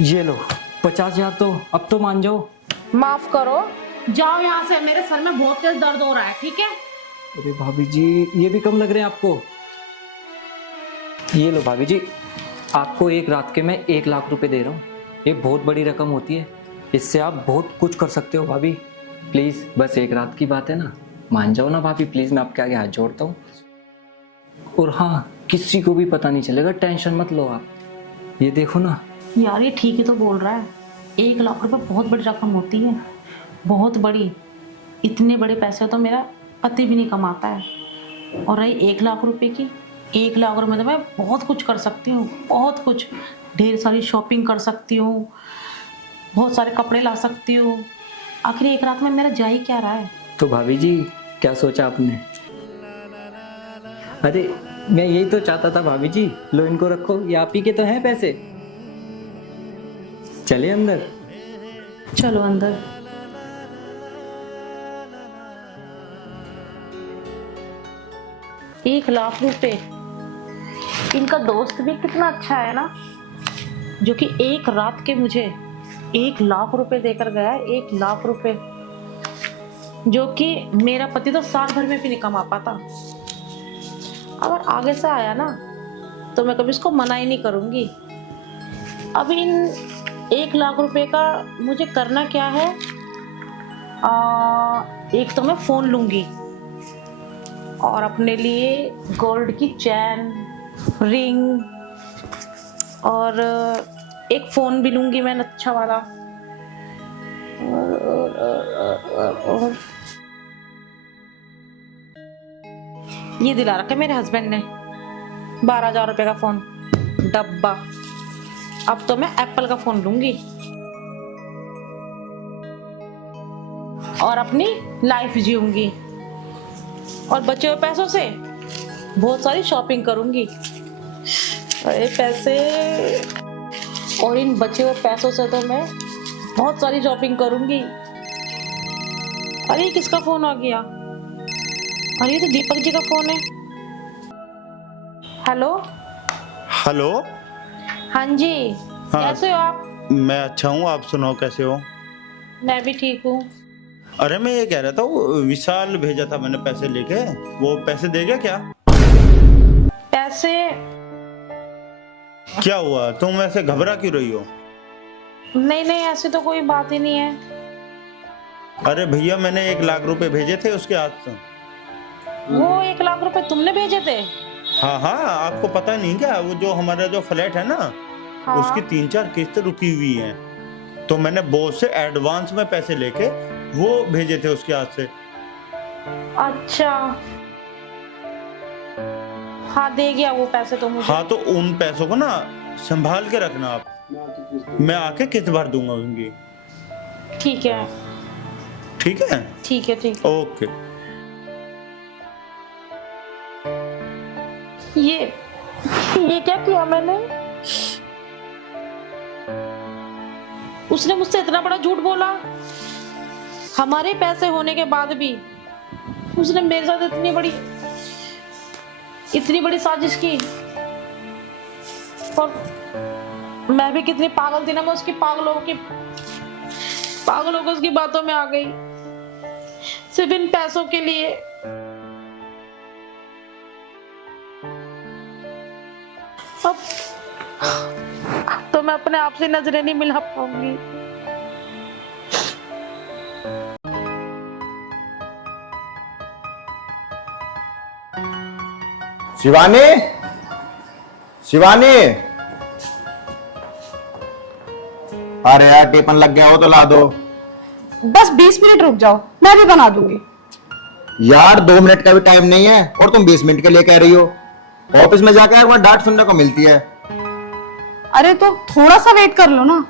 ये लो 50,000, तो अब तो मान जाओ। माफ करो, जाओ यहाँ से। मेरे सर में बहुत तेज दर्द हो रहा है, ठीक है? अरे भाभी जी, ये भी कम लग रहे हैं आपको? ये लो भाभी जी, आपको एक रात के मैं 1,00,000 रुपए दे रहा हूँ। ये बहुत बड़ी रकम होती है, इससे आप बहुत कुछ कर सकते हो भाभी। प्लीज, बस एक रात की बात है ना, मान जाओ ना भाभी, प्लीज, मैं आपके आगे हाथ जोड़ता हूँ। और हाँ, किसी को भी पता नहीं चलेगा, टेंशन मत लो आप। ये देखो ना। यार ये ठीक ही तो बोल रहा है, 1,00,000 रुपए बहुत बड़ी रकम होती है, बहुत बड़ी। इतने बड़े पैसे तो मेरा पति भी नहीं कमाता है। और रही 1,00,000 रुपए की, 1,00,000 रुपए में तो मैं बहुत कुछ कर सकती हूँ, बहुत कुछ। ढेर सारी शॉपिंग कर सकती हूँ, बहुत सारे कपड़े ला सकती हूँ। आखिर एक रात में मेरा जा ही क्या रहा है? तो भाभी जी, क्या सोचा आपने? अरे मैं यही तो चाहता था भाभी जी, लो इनको रखो, ये आप ही के तो हैं पैसे। चले अंदर। चलो अंदर। ₹1,00,000। इनका दोस्त भी कितना अच्छा है ना, जो कि एक रात के मुझे 1,00,000 रुपए देकर गया है। 1,00,000 रुपए, जो कि मेरा पति तो साल भर में भी नहीं कमा पाता। अगर आगे से आया ना तो मैं कभी इसको मना ही नहीं करूंगी। अब इन 1,00,000 रुपए का मुझे करना क्या है? एक तो मैं फोन लूंगी, और अपने लिए गोल्ड की चैन, रिंग, और एक फोन भी लूंगी मैं अच्छा वाला। और ये दिला रखा है मेरे हस्बैंड ने, 12,000 रुपए का फोन, डब्बा। अब तो मैं एप्पल का फोन लूंगी और अपनी लाइफ जीऊंगी, और बचे हुए पैसों से बहुत सारी शॉपिंग करूंगी। अरे पैसे, और इन बचे हुए पैसों से तो मैं बहुत सारी शॉपिंग करूंगी। अरे किसका फोन आ गया? अरे ये तो दीपक जी का फोन है। हेलो। हेलो। हाँ जी। हाँ। कैसे हो आप? मैं अच्छा हूँ, आप सुनाओ कैसे हो? मैं भी ठीक हूँ। अरे मैं ये कह रहा था, वो विशाल भेजा था मैंने पैसे लेके, वो पैसे दे गया क्या? पैसे? क्या हुआ, तुम ऐसे घबरा क्यों रही हो? नहीं नहीं, ऐसी तो कोई बात ही नहीं है। अरे भैया, मैंने 1,00,000 रुपए भेजे थे उसके हाथ से। वो 1,00,000 रुपए तुमने भेजे थे? हाँ हाँ, आपको पता नहीं क्या, वो जो हमारा जो फ्लैट है ना, हाँ। उसकी 3-4 किस्त रुकी हुई हैं, तो मैंने बॉस से एडवांस में पैसे लेके वो भेजे थे उसके हाथ से। अच्छा, हाँ दे गया वो पैसे तो मुझे। हाँ, तो उन पैसों को ना संभाल के रखना आप, मैं आके किस्त भर दूंगा उनकी। ठीक है ठीक है? ठीक है ठीक है। ओके। ये क्या किया मैंने? उसने मुझसे इतना बड़ा झूठ बोला, हमारे पैसे होने के बाद भी उसने मेरे साथ इतनी बड़ी साजिश की। और मैं भी कितनी पागल थी ना, मैं उसकी पागलों को उसकी बातों में आ गई, सिर्फ इन पैसों के लिए। अब तो मैं अपने आप से नजरें नहीं मिला पाऊंगी। शिवानी, शिवानी, अरे यार टिफिन लग गया हो तो ला दो। बस 20 मिनट रुक जाओ, मैं भी बना दूंगी। यार 2 मिनट का भी टाइम नहीं है और तुम 20 मिनट के लिए कह रही हो। ऑफिस में जाकर यार वहां डांट सुनने को मिलती है। अरे तो थोड़ा सा वेट कर लो ना।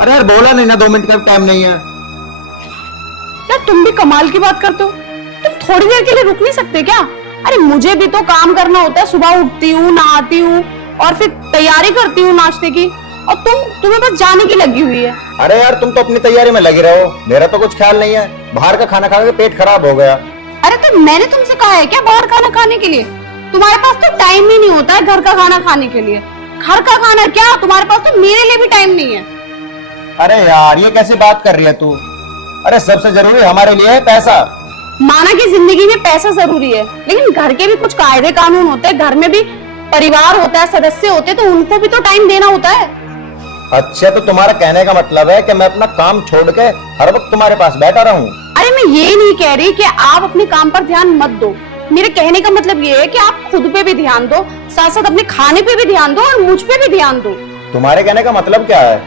अरे यार बोला नहीं ना 2 मिनट का भी टाइम नहीं है। यार तुम भी कमाल की बात करते हो, तुम थोड़ी देर के लिए रुक नहीं सकते क्या? अरे मुझे भी तो काम करना होता है, सुबह उठती हूँ, नहाती हूँ और फिर तैयारी करती हूँ नाश्ते की, और तुम्हें बस जाने की लगी हुई है। अरे यार तुम तो अपनी तैयारी में लगी रहो, मेरा तो कुछ ख्याल नहीं है। बाहर का खाना खा के पेट खराब हो गया। अरे तो मैंने तुमसे कहा है क्या बाहर खाना खाने के लिए? तुम्हारे पास तो टाइम ही नहीं होता है घर का खाना खाने के लिए। घर का खाना क्या, तुम्हारे पास तो मेरे लिए भी टाइम नहीं है। अरे यार ये कैसी बात कर रही है तू? अरे सबसे जरूरी हमारे लिए है पैसा। माना कि जिंदगी में पैसा जरूरी है, लेकिन घर के भी कुछ कायदे कानून होते हैं, घर में भी परिवार होता है, सदस्य होते हैं, तो उनको भी तो टाइम देना होता है। अच्छा तो तुम्हारा कहने का मतलब है कि मैं अपना काम छोड़ के हर वक्त तुम्हारे पास बैठा रहूं? अरे मैं ये नहीं कह रही कि आप अपने काम पर ध्यान मत दो। मेरे कहने का मतलब ये है कि आप खुद पे भी ध्यान दो, साथ साथ अपने खाने पे भी ध्यान दो और मुझ पे भी ध्यान दो। तुम्हारे कहने का मतलब क्या है?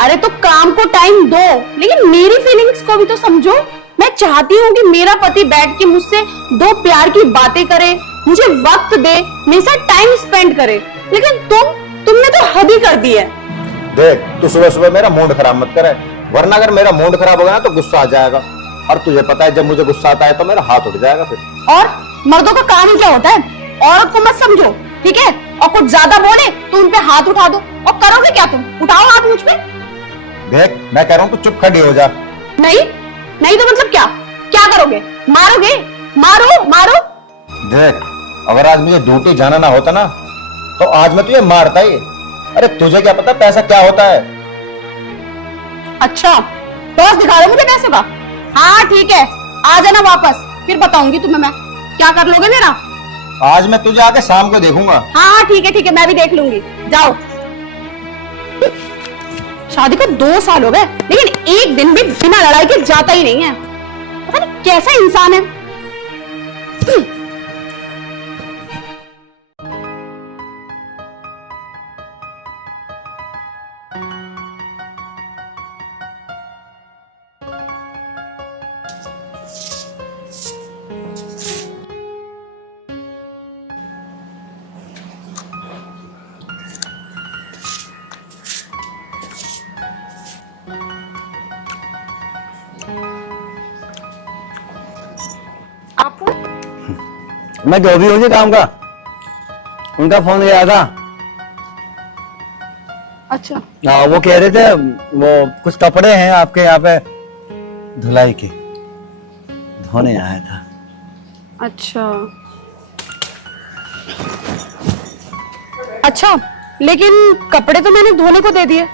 अरे तो काम को टाइम दो, लेकिन मेरी फीलिंग्स को भी तो समझो। मैं चाहती हूँ कि मेरा पति बैठ के मुझसे 2 प्यार की बातें करे, मुझे वक्त दे, मेरे साथ टाइम स्पेंड करे, लेकिन तुमने तो हद ही कर दी है। देख तू सुबह सुबह मेरा मूड खराब मत करे, वरना अगर मेरा मूड खराब होगा ना तो गुस्सा आ जाएगा, और तुझे पता है जब मुझे गुस्सा आता है तो मेरा हाथ उठ जाएगा फिर। और मर्दों का काम क्या होता है? औरत को मत समझो, ठीक है? और कुछ ज्यादा बोले तो उन पे हाथ उठा दो। और करोगे क्या तुम? उठाओ हाथ मुझ पे। देख मैं कह रहा हूँ तू चुप खड़ी हो जा। नहीं नहीं तो मतलब क्या करोगे? मारोगे? मारो मारो। देख अगर आज मुझे ड्यूटी जाना ना होता ना तो आज मैं तुझे मारता ही। अरे तुझे क्या पता पैसा क्या होता है? अच्छा बॉस दिखा रहे मुझे पैसे का? हाँ ठीक है, आ जाना वापस, फिर बताऊंगी तुम्हें मैं क्या कर लोगे मेरा। आज मैं तुझे आके शाम को देखूंगा। हाँ ठीक है, मैं भी देख लूंगी, जाओ। शादी को 2 साल हो गए, लेकिन एक दिन भी बिना लड़ाई के जाता ही नहीं है। पता नहीं कैसा इंसान है। मैं जो भी हूँ काम का, उनका फोन गया था। अच्छा हाँ वो कह रहे थे वो कुछ कपड़े हैं आपके यहाँ पे धुलाई के, धोने आया था। अच्छा लेकिन कपड़े तो मैंने धोने को दे दिए।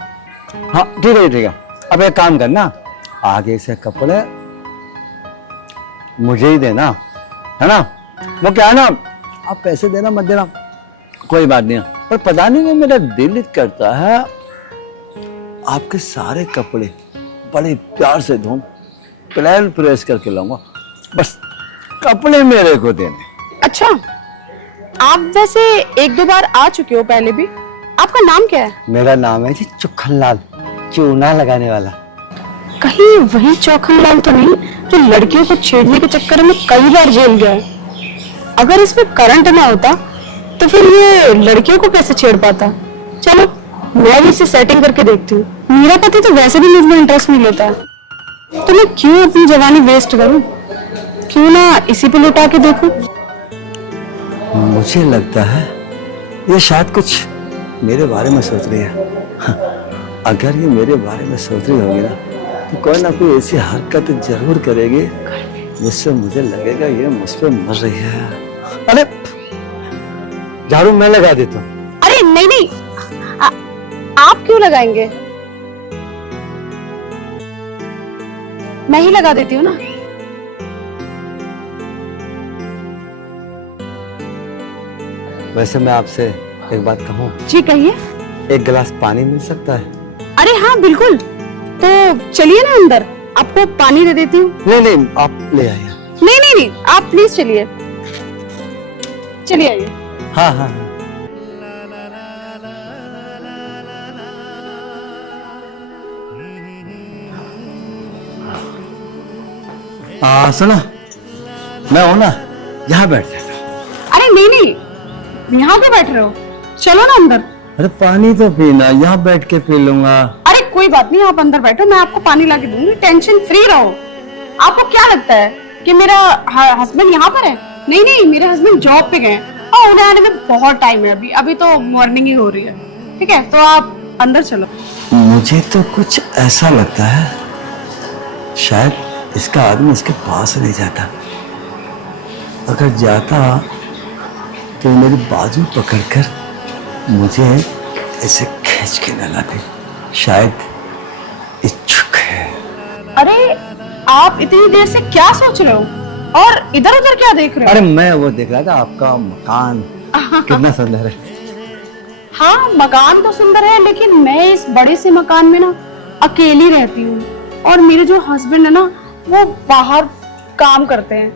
हाँ ठीक है। अब एक काम करना, आगे से कपड़े मुझे ही देना, है ना? वो क्या है ना, आप पैसे देना मत देना कोई बात नहीं, पर पता नहीं मेरा दिल करता है आपके सारे कपड़े बड़े प्यार से धो, प्लेन प्रेस करके लाऊंगा, बस कपड़े मेरे को देने। अच्छा आप वैसे 1-2 बार आ चुके हो पहले भी। आपका नाम क्या है? मेरा नाम है जी चुखनलाल, चूना लगाने वाला। कहीं वही चौखनलाल तो नहीं जो लड़कियों को छेड़ने के चक्कर में कई बार जेल गया है? अगर इसमें करंट ना होता तो फिर ये लड़कियों को कैसे छेड़ पाता? चलो मैं भी इसे सेटिंग करके देखती हूँ। मेरा पति तो वैसे भी मुझमें इंटरेस्ट नहीं लेता है, तो मैं क्यों अपनी जवानी वेस्ट करूं? क्यों ना इसी पे लुटा के देखूं? मुझे लगता है ये शायद कुछ मेरे बारे में सोच रही है। हाँ, अगर ये मेरे बारे में सोच रही होगी ना कोई ना कोई ऐसी हरकत जरूर करेगी जिससे मुझे लगेगा ये मुझ पे मर रही है। अरे झाड़ू मैं लगा देता हूँ। अरे नहीं आप क्यों लगाएंगे? मैं ही लगा देती हूँ ना। वैसे मैं आपसे एक बात कहूँ? जी कहिए। एक गिलास पानी मिल सकता है? अरे हाँ बिल्कुल, तो चलिए ना अंदर, आपको पानी दे देती हूँ। नहीं आप ले आइए। नहीं आप प्लीज चलिए। चलिए आइए। हाँ हाँ हाँ। सुनो, मैं हूं ना, यहाँ बैठ जाता हूँ। अरे नहीं नहीं, यहाँ क्यों बैठ रहे हो? चलो ना अंदर। अरे पानी तो पीना, यहाँ बैठ के पी लूंगा। अरे कोई बात नहीं, आप अंदर बैठो, मैं आपको पानी ला के दूंगी, टेंशन फ्री रहो। आपको क्या लगता है कि मेरा हस्बैंड यहाँ पर है? नहीं नहीं, मेरे हस्बैंड जॉब पे गए और उन्हें आने में बहुत टाइम है, अभी अभी तो मॉर्निंग ही हो रही है। ठीक है, तो आप अंदर चलो। मुझे तो कुछ ऐसा लगता है शायद इसका आदमी इसके पास नहीं जाता। अगर जाता तो मेरी बाजू पकड़कर मुझे ऐसे खींच के न लाते। शायद इच्छुक है। अरे आप इतनी देर से क्या सोच रहे हो और इधर उधर क्या देख रहे हो? अरे मैं वो देख रहा था आपका मकान कितना सुंदर है। हाँ मकान तो सुंदर है, लेकिन मैं इस बड़े से मकान में ना अकेली रहती हूँ और मेरे जो हस्बैंड है ना वो बाहर काम करते हैं,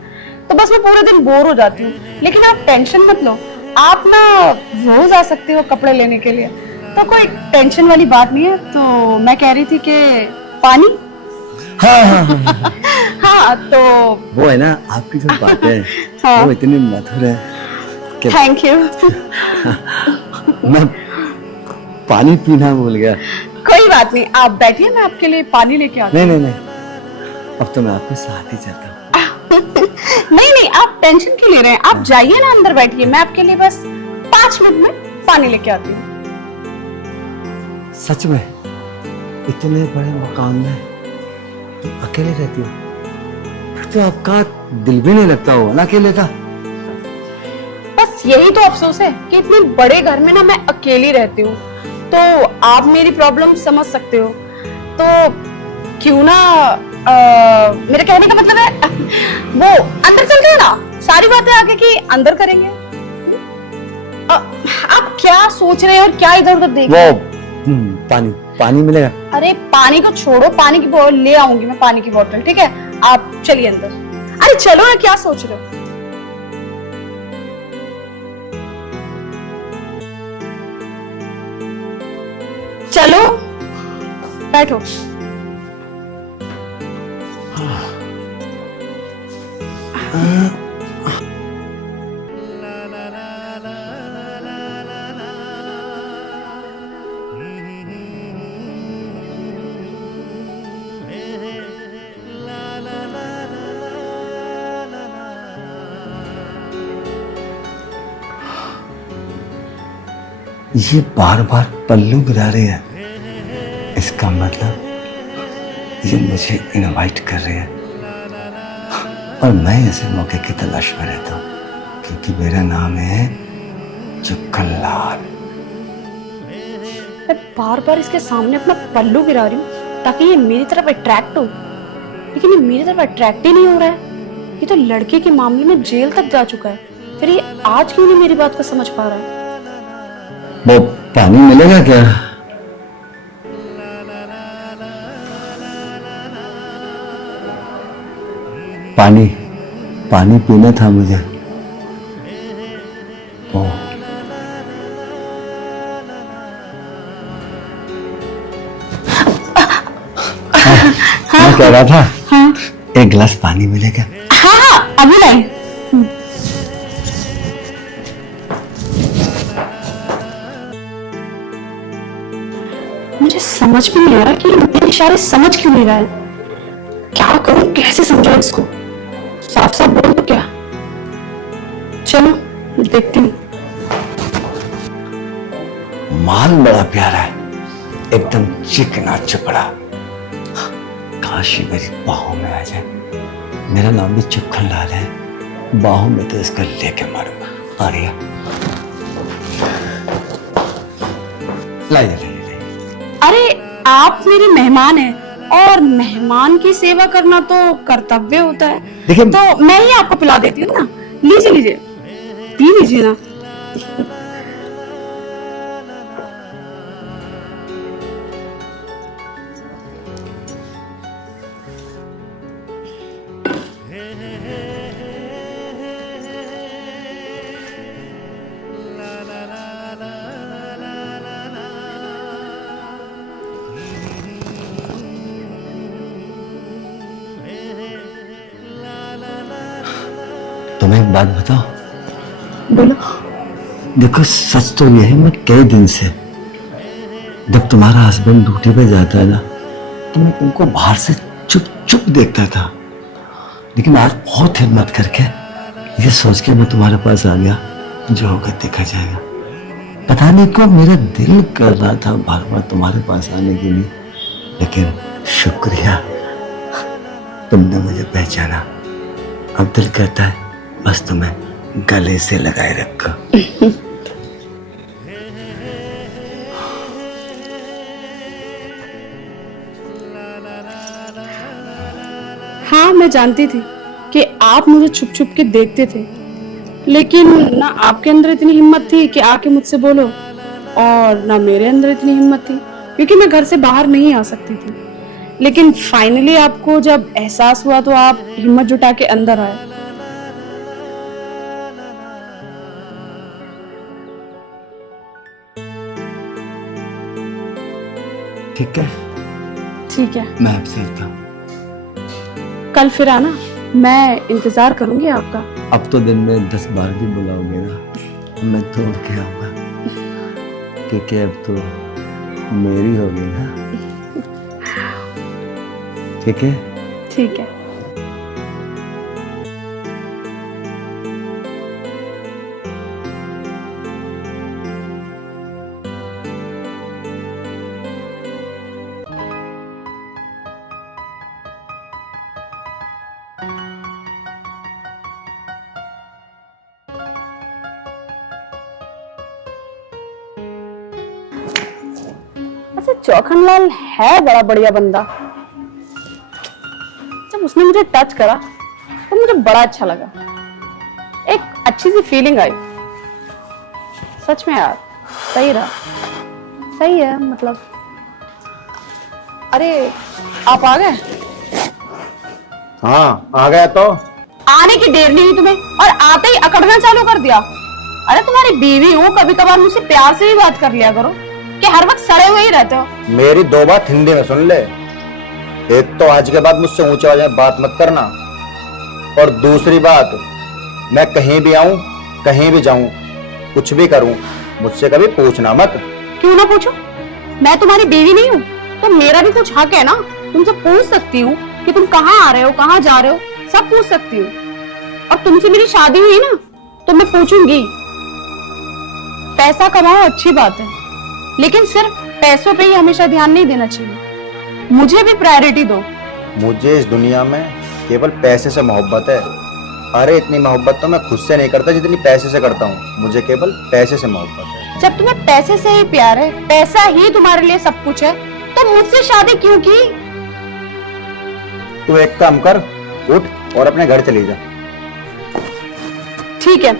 तो बस मैं पूरे दिन बोर हो जाती हूँ। लेकिन आप टेंशन मत लो, आप ना रोज आ सकते हो कपड़े लेने के लिए, तो कोई टेंशन वाली बात नहीं है। तो मैं कह रही थी कि पानी। हाँ हाँ हाँ। हाँ तो वो है ना आपकी जो बातें हैं हाँ। वो इतनी मधुर है कि थैंक यू। मैं पानी पीना भूल गया। कोई बात नहीं, आप बैठिए, मैं आपके लिए पानी लेके आती नहीं नहीं नहीं, अब तो मैं आपके साथ ही चलता हूँ। हूँ। नहीं नहीं, आप टेंशन क्यों ले रहे हैं? आप जाइए ना, अंदर बैठिए, मैं आपके लिए बस 5 मिनट में पानी लेके आती हूँ। सच में इतने बड़े मकान में तुम अकेले रहती हो? फिर तो आपका दिल भी नहीं लगता होगा ना अकेले का। बस यही तो अफसोस है कि इतने बड़े घर में ना मैं अकेली रहती हूँ। तो आप मेरी प्रॉब्लम समझ सकते हो, तो क्यों ना मेरे कहने का मतलब है वो अंदर चलते हैं ना, सारी बातें आगे की अंदर करेंगे। आप क्या सोच रहे हैं और क्या इधर उधर देख रहे हैं? पानी पानी मिलेगा? अरे पानी को छोड़ो, पानी की बोतल ले आऊंगी मैं, पानी की बोतल। ठीक है, आप चलिए अंदर। अरे चलो ना, क्या सोच रहे हो? चलो बैठो। ये बार बार पल्लू गिरा रही है, इसका मतलब ये मुझे इनवाइट कर रही है और मैं ऐसे मौके की तलाश में रहता हूँ, क्योंकि मेरा नाम है चुक्कनलाल। मैं बार बार इसके सामने अपना पल्लू गिरा रही हूँ ताकि ये मेरी तरफ अट्रैक्ट हो, लेकिन ये मेरी तरफ अट्रैक्ट ही नहीं हो रहा है। ये तो लड़के के मामले में जेल तक जा चुका है, फिर ये आज क्यों नहीं मेरी बात को समझ पा रहा है? वो पानी मिलेगा क्या? पानी पानी पीना था मुझे। ओ मैं कह रहा था, हाँ एक गिलास पानी मिलेगा? हाँ हाँ अभी लाई। मुझे समझ में नहीं आ रहा कि मेरे इशारे समझ क्यों नहीं रहा है। क्या करूं, कैसे समझाऊं इसको? साफ साफ बोल दो क्या? चलो देखती हूँ। माल बड़ा प्यारा है, एकदम चिकना चपड़ा। काश ये मेरी बाहों में आ जाए। मेरा नाम भी चुक्कनलाल है, बाहों में तो इसका लेके मारूंगा। आ रही लाइए। अरे आप मेरे मेहमान हैं और मेहमान की सेवा करना तो कर्तव्य होता है। देखिए तो मैं ही आपको पिला देती हूँ ना, लीजिए लीजिए, पी लीजिए ना। तुम्हें एक बात बताओ। बोलो। देखो सच तो ये है, मैं कई दिन से जब तुम्हारा हस्बैंड ड्यूटी पे जाता है ना तो मैं तुमको बाहर से चुप चुप देखता था, लेकिन आज बहुत हिम्मत करके ये सोच के मैं तुम्हारे पास आ गया, जो होगा देखा जाएगा। पता नहीं क्यों मेरा दिल कर रहा था बार बार तुम्हारे पास आने के लिए, लेकिन शुक्रिया तुमने मुझे पहचाना। अब दिल करता है बस तुम्हें गले से लगाए रखो। हाँ, मैं जानती थी कि आप मुझे छुप छुप के देखते थे, लेकिन ना आपके अंदर इतनी हिम्मत थी कि आके मुझसे बोलो, और ना मेरे अंदर इतनी हिम्मत थी क्योंकि मैं घर से बाहर नहीं आ सकती थी। लेकिन फाइनली आपको जब एहसास हुआ तो आप हिम्मत जुटा के अंदर आए। ठीक है, ठीक है, मैं अब चलता हूँ। कल फिर आना, मैं इंतजार करूंगी आपका। अब तो दिन में 10 बार भी बुलाओगे ना, मैं तोड़ के आऊंगा, क्योंकि अब तो मेरी होगी ना। ठीक है? ठीक है। अच्छा, चौखनलाल है बड़ा बढ़िया बंदा। जब उसने मुझे टच करा तो मुझे बड़ा अच्छा लगा, एक अच्छी सी फीलिंग आई। सच में यार सही रहा, सही है मतलब। अरे आप आ गए? हाँ आ गया तो। आने की देर नहीं हुई तुम्हें और आते ही अकड़ना चालू कर दिया। अरे तुम्हारी बीवी हूँ, कभी कभार मुझसे प्यार से भी बात कर लिया करो, कि हर वक्त सड़े हुए ही रहते हो। मेरी 2 बात हिंदी में सुन ले। एक तो आज के बाद मुझसे ऊंचे आवाज में बात मत करना, और दूसरी बात, मैं कहीं भी आऊं कहीं भी जाऊं कुछ भी करूं, मुझसे कभी पूछना मत। क्यों ना पूछो, मैं तुम्हारी बीवी नहीं हूँ तो मेरा भी कुछ हक है ना। तुमसे पूछ सकती हूँ कि तुम कहाँ आ रहे हो, कहाँ जा रहे हो, सब पूछ सकती हूँ। और तुमसे मेरी शादी हुई ना तो मैं पूछूंगी। पैसा कमाओ अच्छी बात है, लेकिन सिर्फ पैसों पे ही हमेशा ध्यान नहीं देना चाहिए, मुझे भी प्रायोरिटी दो। मुझे इस दुनिया में केवल पैसे से मोहब्बत है। अरे इतनी मोहब्बत तो मैं खुद से नहीं करता जितनी पैसे से करता हूँ। मुझे केवल पैसे से मोहब्बत है। जब तुम्हें पैसे से ही प्यार है, पैसा ही तुम्हारे लिए सब कुछ है, तो मुझसे शादी क्यों की? तू एक काम कर, उठ और अपने घर चली जा। ठीक है,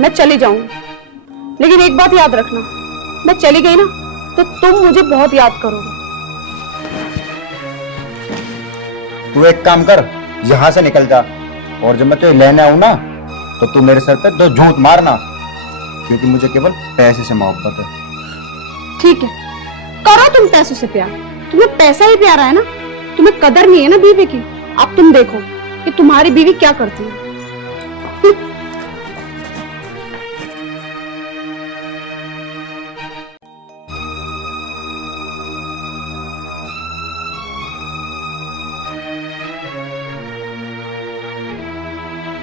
मैं चली जाऊंगी, लेकिन एक बात याद रखना, मैं चली गई ना तो तुम मुझे बहुत याद करोगे। तू एक काम कर, यहाँ से निकल जा, और जब मैं तुझे लेने आऊं ना तो तू मेरे सर पे 2 झूठ मारना, क्योंकि मुझे केवल पैसे से मोहब्बत है। ठीक है, करो तुम पैसों से प्यार, तुम्हें पैसा ही प्यारा है ना, तुम्हें कदर नहीं है ना बीवी की। अब तुम देखो कि तुम्हारी बीवी क्या करती है।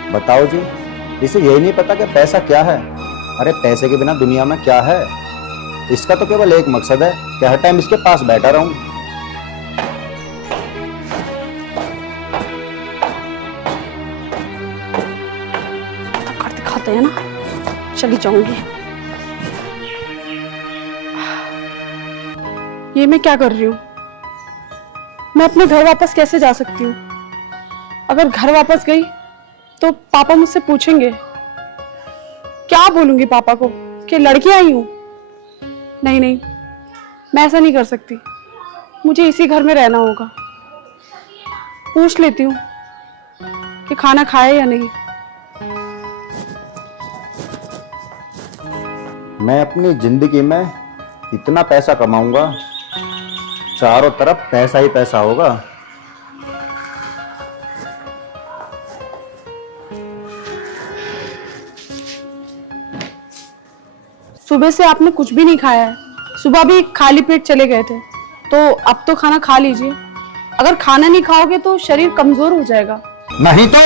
बताओ जी, इसे यही नहीं पता कि पैसा क्या है? अरे पैसे के बिना दुनिया में क्या है? इसका तो केवल एक मकसद है कि हर टाइम इसके पास बैठा रहूं। कर दिखाते हैं ना, चली जाऊंगी। ये मैं क्या कर रही हूँ? मैं अपने घर वापस कैसे जा सकती हूँ? अगर घर वापस गई तो पापा मुझसे पूछेंगे। क्या बोलूंगी पापा को कि लड़की आई हूं? नहीं नहीं, मैं ऐसा नहीं कर सकती, मुझे इसी घर में रहना होगा। पूछ लेती हूँ कि खाना खाए या नहीं। मैं अपनी जिंदगी में इतना पैसा कमाऊंगा, चारों तरफ पैसा ही पैसा होगा। सुबह से आपने कुछ भी नहीं खाया है, सुबह भी खाली पेट चले गए थे, तो अब तो खाना खा लीजिए। अगर खाना नहीं खाओगे तो शरीर कमजोर हो जाएगा। नहीं तो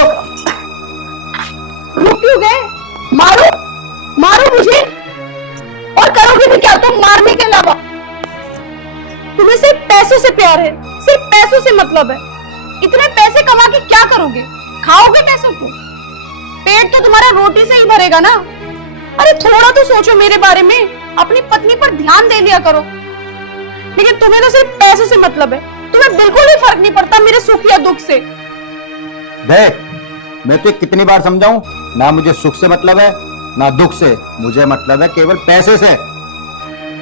रुक क्यों गए? मारो मारो मुझे। और करोगे भी क्या तुम मारने के अलावा? तुम्हें सिर्फ पैसों से प्यार है, सिर्फ पैसों से मतलब है। इतने पैसे कमा के क्या करोगे? खाओगे पैसों को? पेट तो तुम्हारा रोटी से ही भरेगा ना। अरे थोड़ा तो सोचो मेरे बारे में, अपनी पत्नी पर ध्यान दे लिया करो। लेकिन तुम्हें तो सिर्फ पैसों से मतलब है, तुम्हें बिल्कुल भी फर्क नहीं पड़ता मेरे सुख या दुख से। देख, मैं तुझे कितनी बार समझाऊं, ना मुझे सुख से मतलब है ना दुख से, मुझे मतलब है केवल पैसे से।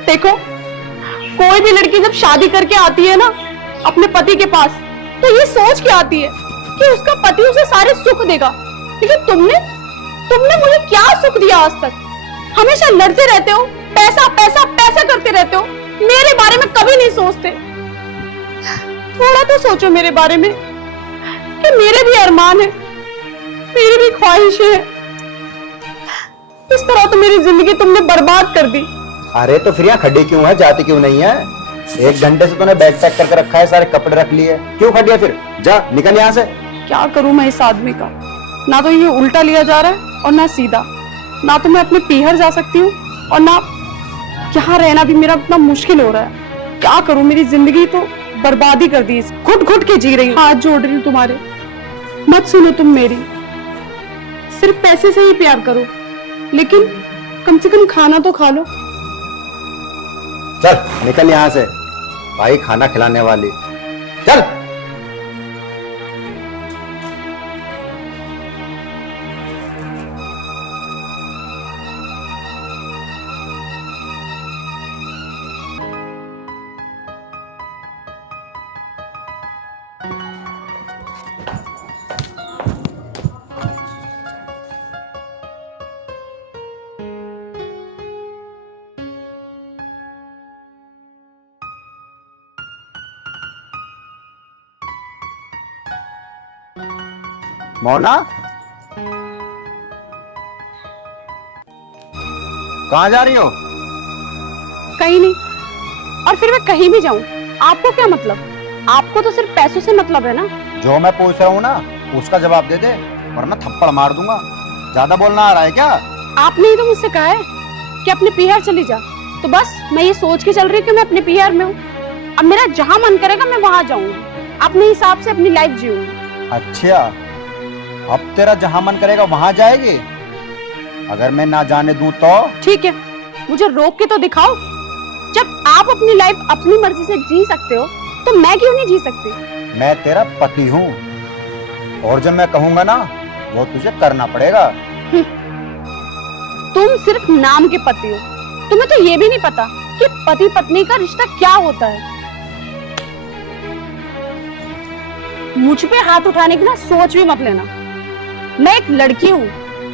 देखो, कोई भी लड़की जब शादी करके आती है ना अपने पति के पास, तो ये सोच के आती है कि उसका पति उसे सारे सुख देगा। लेकिन तुमने मुझे क्या सुख दिया आज तक? हमेशा लड़ते रहते हो, पैसा पैसा पैसा करते रहते हो, मेरे बारे में कभी नहीं सोचते। थोड़ा तो सोचो मेरे बारे में कि मेरे भी अरमान है, मेरी भी ख्वाहिशें हैं। इस तरह तो मेरी जिंदगी तुमने बर्बाद कर दी। अरे तो फिर यहाँ खड़ी क्यों है, जाती क्यों नहीं है? 1 घंटे से तूने बैग पैक करके रखा है, सारे कपड़े रख लिए, क्यों खड़ी है फिर? जा निकल यहाँ से। क्या करूं मैं इस आदमी का? ना तो ये उल्टा लिया जा रहा है और ना सीधा। ना तो मैं अपने पीहर जा सकती हूँ और ना यहाँ रहना भी मेरा इतना मुश्किल हो रहा है। क्या करूं, मेरी जिंदगी तो बर्बादी कर दी, घुट घुट के जी रही हूं। हाथ जोड़ रही हूँ तुम्हारे, मत सुनो तुम मेरी। सिर्फ पैसे से ही प्यार करो, लेकिन कम से कम खाना तो खा लो। चल निकल यहाँ से, भाई खाना खिलाने वाली, चल। मोना, कहाँ जा रही हो? कहीं नहीं, और फिर मैं कहीं भी जाऊं आपको क्या मतलब? आपको तो सिर्फ पैसों से मतलब है ना। जो मैं पूछ रहा हूँ ना उसका जवाब दे दे, वरना थप्पड़ मार दूंगा। ज्यादा बोलना आ रहा है क्या? आपने ही तो मुझसे कहा है कि अपने पीहर चली जा, तो बस मैं ये सोच के चल रही हूँ कि मैं अपने पीहर में हूँ। अब मेरा जहाँ मन करेगा मैं वहां जाऊंगी, अपने हिसाब से अपनी लाइफ जीऊंगी। अच्छा, अब तेरा जहां मन करेगा वहां जाएगी? अगर मैं ना जाने दूं तो? ठीक है, मुझे रोक के तो दिखाओ। जब आप अपनी लाइफ अपनी मर्जी से जी सकते हो तो मैं क्यों नहीं जी सकती? मैं तेरा पति हूँ और जब मैं कहूंगा ना वो तुझे करना पड़ेगा। तुम सिर्फ नाम के पति हो, तुम्हें तो ये भी नहीं पता कि पति पत्नी का रिश्ता क्या होता है। मुझ पे हाथ उठाने की ना सोच भी मत लेना। मैं एक लड़की हूँ,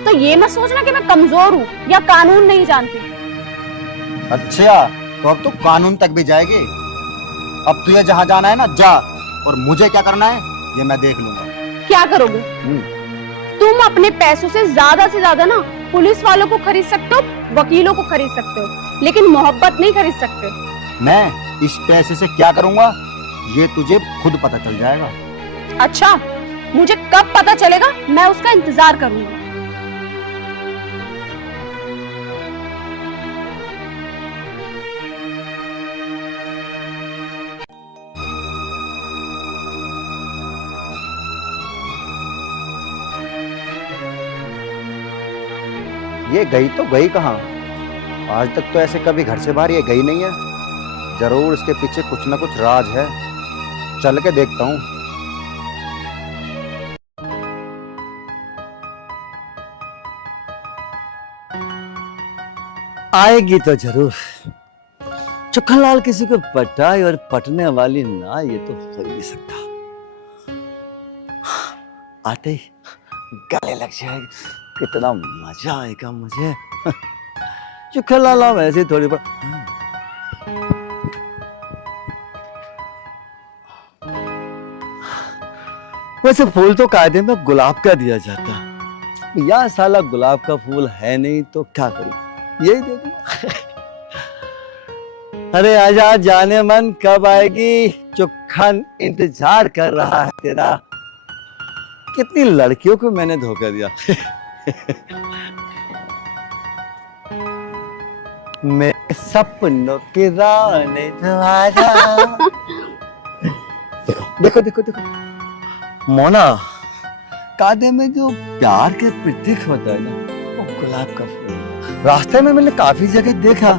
तो ये मत सोचना कि मैं कमजोर हूँ या कानून नहीं जानती। अच्छा, तो अब तो कानून तक भी जाएगी। अब तुझे जहां जाना है ना जा, और मुझे क्या करना है ये मैं देख लूंगा। क्या करोगे? तुम अपने पैसों से ज्यादा ना पुलिस वालों को खरीद सकते हो, वकीलों को खरीद सकते हो, लेकिन मोहब्बत नहीं खरीद सकते। मैं इस पैसे से क्या करूंगा ये तुझे खुद पता चल जाएगा। अच्छा, मुझे कब पता चलेगा मैं उसका इंतजार करूंगा। ये गई तो गई कहाँ? आज तक तो ऐसे कभी घर से बाहर ये गई नहीं है। जरूर इसके पीछे कुछ ना कुछ राज है, चल के देखता हूँ। आएगी तो जरूर। चुखनलाल किसी को पटाई और पटने वाली ना, ये तो हो ही नहीं सकता। आते ही गले लग जाएगी, कितना मजा आएगा मुझे। चुखनलाल हम ऐसे थोड़ी पर। वैसे फूल तो कायदे में गुलाब का दिया जाता, या साला गुलाब का फूल है नहीं तो क्या करूं, यही दे दूं। अरे आजा जाने मन, कब आएगी? चुखन इंतजार कर रहा है तेरा। कितनी लड़कियों को मैंने धोखा दिया। मेरे सपनों की रानी तो आजा। देखो देखो देखो देखो मोना, कांधे में जो प्यार के प्रतीक होता है ना, वो गुलाब का फूल। रास्ते में मैंने काफी जगह देखा,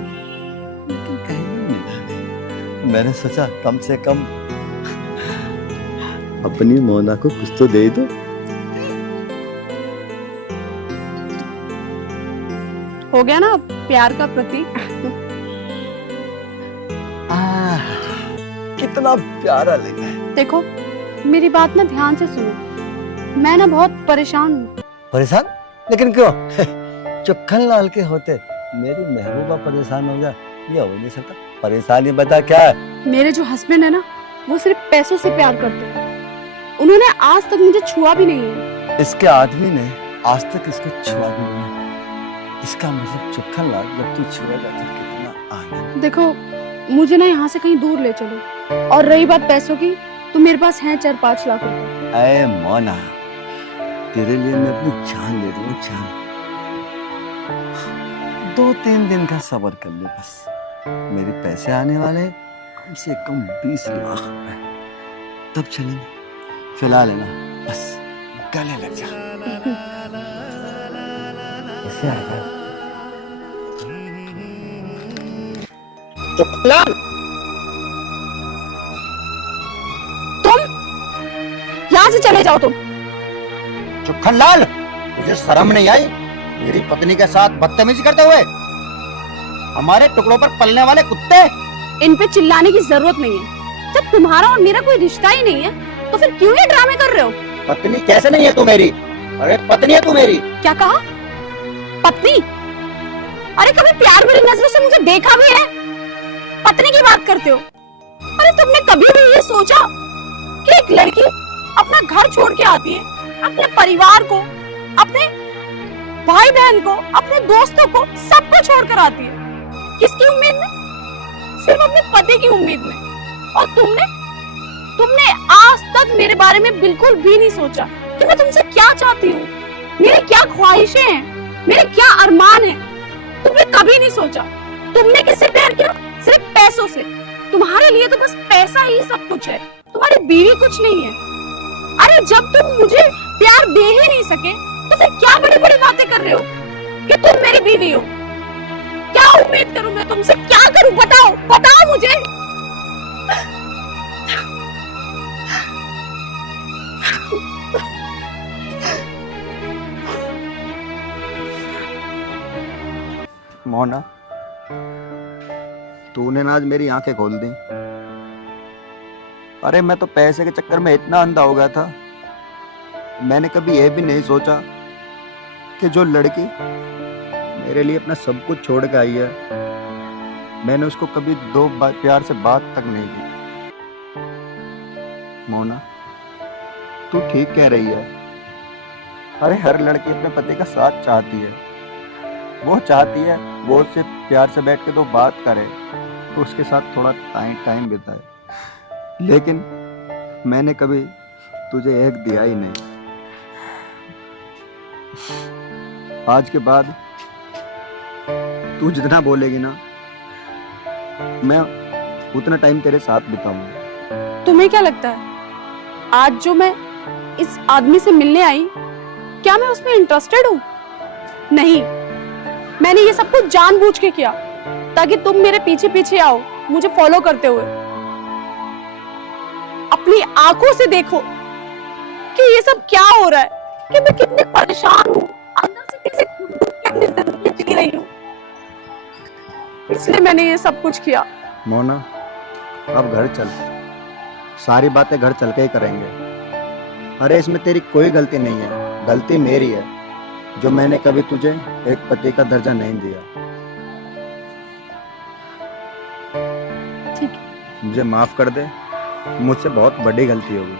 लेकिन कहीं भी मिला नहीं। मैंने सोचा कम से कम अपनी मोना को कुछ तो दे दो। हो गया ना प्यार का प्रतीक। कितना प्यारा लग रहा है। देखो मेरी बात ना ध्यान से सुनो, मैं ना बहुत परेशान हूँ। परेशान? लेकिन क्यों? चुखन लाल के होते मेरी महबूबा परेशान हो जाए, ये हो नहीं सकता। परेशानी बता क्या है? मेरे जो हस्बैंड है ना, वो सिर्फ पैसों से प्यार करते हैं। उन्होंने आज तक मुझे छुआ भी नहीं है। इसके आदमी ने आज तक इसको छुआ भी नहीं है। इसका मतलब चुखन लाल जब तू छुएगा तो कितना आनंद। देखो मुझे ना यहाँ से कहीं दूर ले चलो, और रही बात पैसों की, तो मेरे पास है 4-5 लाख रुपए। अरे मोना, तेरे लिए मैं अपनी जान ले रही हूँ, जान। 2-3 दिन का सब्र कर ले बस। मेरे पैसे आने वाले कम से कम 20 लाख रुपए, तब चलेंगे। फिलहाल है ना, बस गले लग जा। कैसे आएगा? चुखन तुम यहाँ से चले जाओ। तुम चुखन लाल, तुझे शर्म नहीं आई मेरी पत्नी के साथ बदतमीजी करते हुए? हमारे टुकड़ों पर पलने वाले कुत्ते। इन पे चिल्लाने की जरूरत नहीं है। जब तुम्हारा और मेरा कोई रिश्ता ही नहीं है, तो फिर क्यों ये ड्रामे कर रहे हो? पत्नी कैसे नहीं है तू मेरी? अरे पत्नी है तू मेरी। क्या कहा? पत्नी? अरे कभी प्यार भरी नजरों से मुझे देखा भी है? पत्नी की बात करते हो? अरे तुमने कभी भी ये सोचा कि एक लड़की अपना घर छोड़ के आती है, अपने परिवार को, अपने भाई बहन को, अपने दोस्तों को, सबको छोड़कर आती है? किसकी उम्मीद में? सिर्फ अपने पति की उम्मीद में। और तुमने आज तक मेरे बारे में बिल्कुल भी नहीं सोचा कि मैं तुमसे क्या चाहती हूँ, मेरी क्या ख्वाहिशें हैं, मेरे क्या अरमान हैं। तुमने कभी नहीं सोचा। तुमने किससे प्यार किया? सिर्फ पैसों से। तुम्हारे लिए तो बस पैसा ही सब कुछ है, तुम्हारी बीवी कुछ नहीं है। अरे जब तुम मुझे प्यार दे ही नहीं सके, तो फिर क्या बड़ी बड़ी बातें कर रहे हो कि तुम मेरी बीवी हो? क्या उम्मीद करूं मैं तुमसे? क्या करूं? बताओ बताओ मुझे। मोना, तूने ना आज मेरी आंखें खोल दी। अरे मैं तो पैसे के चक्कर में इतना अंधा हो गया था, मैंने कभी यह भी नहीं सोचा कि जो लड़की मेरे लिए अपना सब कुछ छोड़ के आई है, मैंने उसको कभी दो प्यार से बात तक नहीं की। मोना, तू ठीक कह रही है। अरे हर लड़की अपने पति का साथ चाहती है। वो चाहती है वो उससे प्यार से बैठ के दो बात करे, तो उसके साथ थोड़ा टाइम बिताए। लेकिन मैंने कभी तुझे एक दिया ही नहीं। आज के बाद तू जितना बोलेगी ना, मैं उतना टाइम तेरे साथ बिताऊंगा। तुम्हें क्या लगता है आज जो मैं इस आदमी से मिलने आई, क्या मैं उसमें इंटरेस्टेड हूँ? नहीं, मैंने ये सब कुछ जानबूझ के किया ताकि तुम मेरे पीछे पीछे आओ, मुझे फॉलो करते हुए। अपनी आंखों से देखो कि ये सब क्या हो रहा है, कि मैं कितनी परेशान हूँ, अंदर से कैसे अपनी जिंदगी जी रही हूँ। इसलिए मैंने ये सब कुछ किया। मोना, अब घर चल, सारी बातें घर चल के ही करेंगे। अरे इसमें तेरी कोई गलती नहीं है, गलती मेरी है जो मैंने कभी तुझे एक पति का दर्जा नहीं दिया। ठीक है। मुझे माफ कर दे, मुझसे बहुत बड़ी गलती हो गई।